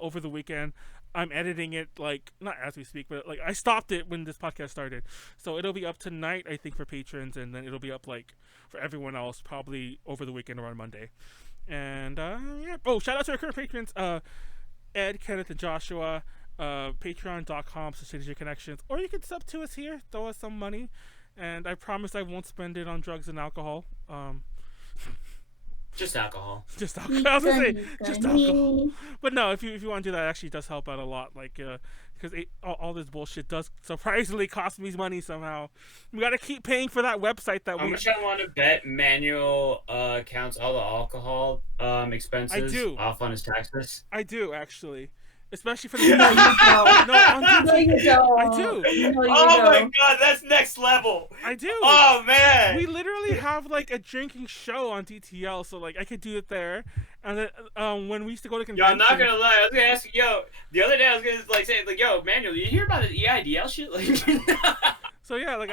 over the weekend. I'm editing it like not as we speak, but like I stopped it when this podcast started, so it'll be up tonight I think for patrons, and then it'll be up like for everyone else probably over the weekend or on Monday. And yeah. Oh, shout out to our current patrons, Ed, Kenneth, and Joshua. Patreon.com/strategic connections, or you can sub to us here, throw us some money, and I promise I won't spend it on drugs and alcohol. just alcohol. Just alcohol. I was gonna say just alcohol. But no, if you want to do that, it actually does help out a lot. Like, because all this bullshit does surprisingly cost me money somehow. We gotta keep paying for that website that How much I want to bet Manuel counts all the alcohol expenses off on his taxes? I do actually. Especially for the No, you don't. No, you don't. I do. No, you Oh my don't. god, that's next level. I do. Oh man. We literally have like a drinking show on DTL, so like I could do it there. And then when we used to go to Yo, conventions, I'm not gonna lie. I was gonna ask you, the other day I was gonna like say like, yo, Manuel, you hear about the EIDL shit? Like, so yeah, like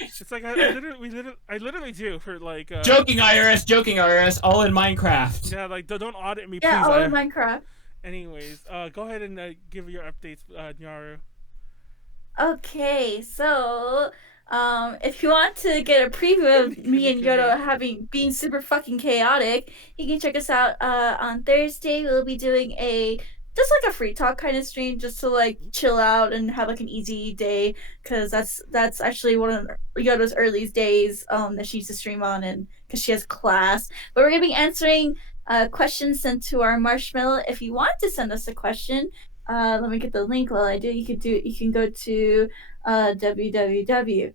it's like I literally do for like. Joking IRS, all in Minecraft. Yeah, like don't audit me, Yeah, please. all in Minecraft. Anyways, go ahead and give your updates, Nyaru. Okay, so if you want to get a preview of me and Yodo being super fucking chaotic, you can check us out on Thursday. We'll be doing just like a free talk kind of stream, just to like chill out and have like an easy day, because that's actually one of Yodo's earliest days that she used to stream on, and because she has class. But we're gonna be answering questions sent to our marshmallow. If you want to send us a question, let me get the link while I do. You can go to www.marshmallow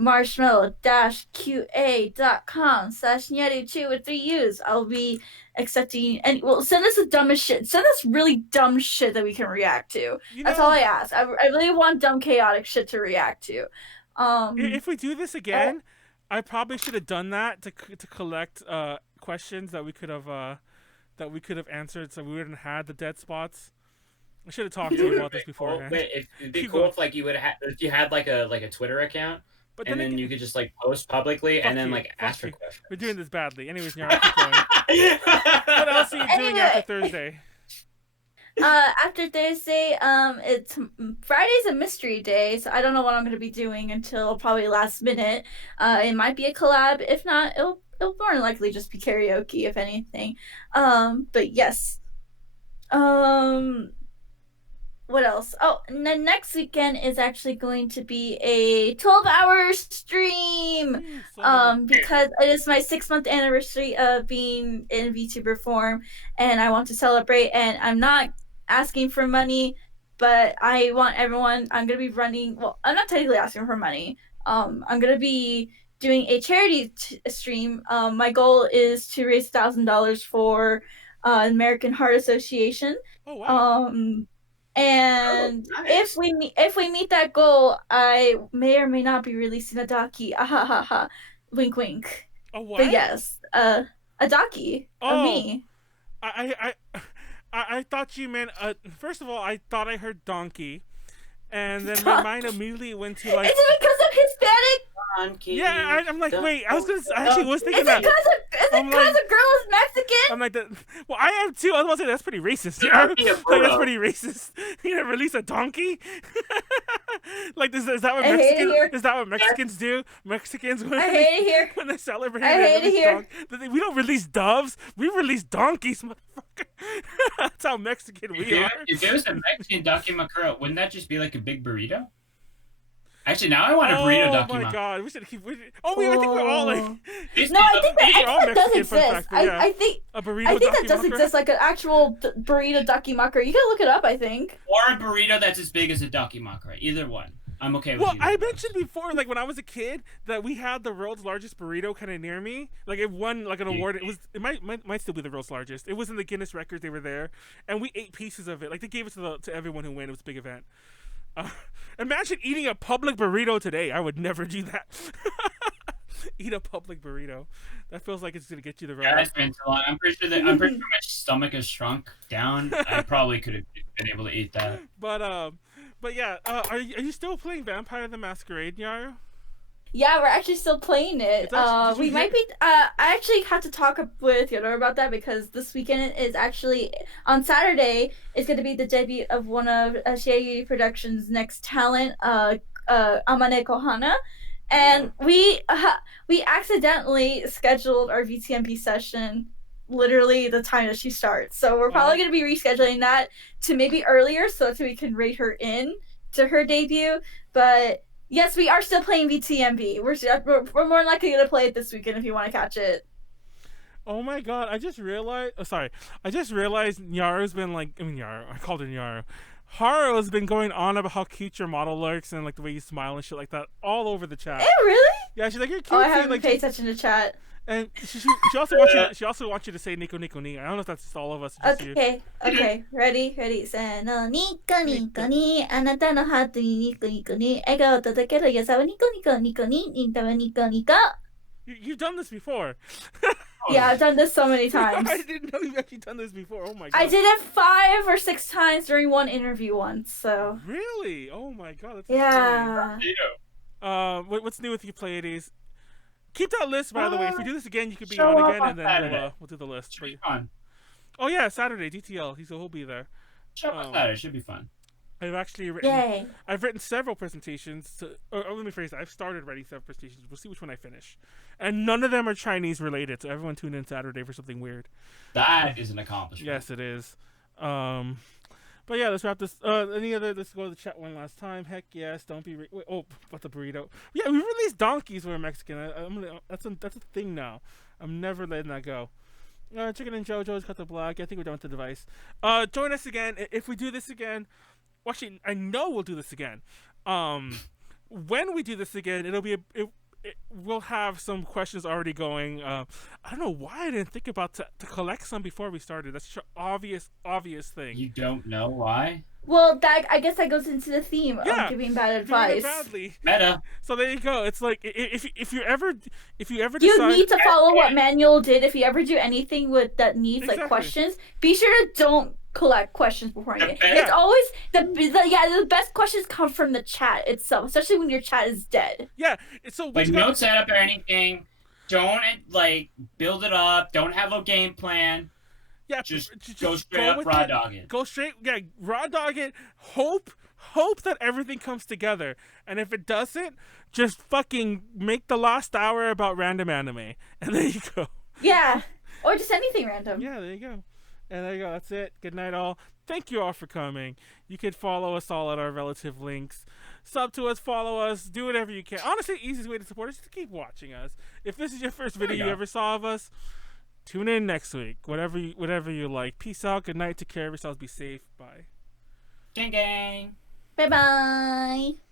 marshmallow-qa.com/Nyaru2 with 3 U's. I'll be accepting and send us the dumbest shit. Send us really dumb shit that we can react to. That's all I ask. I really want dumb chaotic shit to react to. If we do this again, I probably should have done that to collect questions that we could have answered, so we wouldn't have had the dead spots. I should have talked to you about this beforehand. It'd be cool if like you would have if you had like a Twitter account, but then you could just like post publicly and then like ask for questions. We're doing this badly. Anyways, Nyaru, keep going. What else are you doing after Thursday? After Thursday, it's Friday's a mystery day, so I don't know what I'm gonna be doing until probably last minute. It might be a collab. If not, it'll more than likely just be karaoke, if anything. But yes. What else? Oh, and then next weekend is actually going to be a 12-hour stream. Because it is my 6-month anniversary of being in VTuber form, and I want to celebrate. And I'm not asking for money, but I want everyone. I'm gonna be running. Well, I'm not technically asking for money. I'm gonna be doing a charity stream. My goal is to raise $1,000 for American Heart Association. Oh wow. And nice. if we meet that goal, I may or may not be releasing a docu. Ahahaha. Wink wink. Oh what? But yes, a docu of me. I thought you meant first of all, I thought I heard donkey. And then my mind immediately went to like. Is it because of Hispanic? Donkey, yeah, I'm like, wait. I was actually was thinking Is that. Is it because a girl is Mexican? I'm like, well, I am too. I was about to say that's pretty racist. Yeah, like, that's pretty racist. You know, release a donkey. Like, is that what Mexicans do? Mexicans when when they celebrate. We don't release doves. We release donkeys, motherfucker. That's how Mexican we are. If it was a Mexican dakimakura, wouldn't that just be like a big burrito? Actually, now I want a burrito dakimakura. Oh my god, we should keep. I think we're all like. No, I think that does exist. I think a burrito. I think that does exist, like an actual burrito dakimakura. You can look it up, I think. Or a burrito that's as big as a dakimakura. Either one. I'm okay with Well, either I one. mentioned before, like when I was a kid, that we had the world's largest burrito kind of near me. Like it won like an award. It might still be the world's largest. It was in the Guinness records. They were there, and we ate pieces of it. Like they gave it to everyone who went. It was a big event. Imagine eating a public burrito today. I would never do that. Eat a public burrito. That feels like it's gonna get you the right. Yeah, it's been so long. I'm pretty sure my stomach has shrunk down. I probably could have been able to eat that. But yeah, are you still playing Vampire the Masquerade, Nyaru? Yeah, we're actually still playing it. We might be. I actually had to talk with Yoda about that because this weekend is actually on Saturday. It's going to be the debut of one of Shiayuri Productions' next talent, Amane Kohana, and we accidentally scheduled our VTMP session literally the time that she starts. So we're probably going to be rescheduling that to maybe earlier so that we can rate her in to her debut. But yes, we are still playing VTMP. We're more likely going to play it this weekend if you want to catch it. Oh my god, I just realized Nyaru's been like, I called her Nyaru. Haru has been going on about how cute your model looks and like the way you smile and shit like that all over the chat. Really? Yeah, she's like, you're cute. Oh, I haven't paid attention to chat. And she also wants you to say Nico Nico Ni. I don't know if that's just all of us. Okay. Ready? Se no, Nico Nico ni, anata no hatu ni Nico Nico ni, egao tadakeru yasawa Nico Nico Nico ni, nintama Nico Nico. You've done this before. Yeah, I've done this so many times. I didn't know you've actually done this before. Oh my god. I did it 5 or 6 times during one interview once. So. Really? Oh my god. That's yeah. Insane. What's new with you, Pleiades? Keep that list, by the way. If we do this again, you could be on again, and then we'll do the list. Should be fun. Oh yeah, Saturday DTL. He'll be there. Show up Saturday. Should be fun. I've actually written. I've written several presentations. Or let me phrase that. I've started writing several presentations. We'll see which one I finish. And none of them are Chinese related. So everyone tune in Saturday for something weird. That is an accomplishment. Yes, it is. But yeah, let's wrap this. Let's go to the chat one last time. Heck yes, don't be. What's a burrito? Yeah, we released donkeys when we're Mexican. That's a thing now. I'm never letting that go. Chicken and JoJo's cut the block. I think we're done with the device. Join us again if we do this again. Well, actually, I know we'll do this again. when we do this again, it'll be we'll have some questions already going. I don't know why I didn't think about to collect some before we started. That's such an obvious thing. You don't know why? Well, that I guess that goes into the theme of giving bad advice. Badly. Meta. So there you go. It's like if you ever decide, you need to follow what Manuel did. If you ever do anything with that needs like questions, be sure to don't collect questions beforehand. It's always the best questions come from the chat itself, especially when your chat is dead. Yeah, so like no setup or anything. Don't like build it up. Don't have a game plan. Yeah, just go straight up raw dog it. Go straight, raw dog it. Hope that everything comes together. And if it doesn't, just fucking make the last hour about random anime. And there you go. Yeah, or just anything random. Yeah, there you go. And there you go. That's it. Good night, all. Thank you all for coming. You can follow us all at our relative links. Sub to us, follow us, do whatever you can. Honestly, the easiest way to support us is to keep watching us. If this is your first video you ever saw of us, tune in next week. Whatever you like. Peace out. Good night. Take care of yourselves. Be safe. Bye. Gang gang. Bye bye.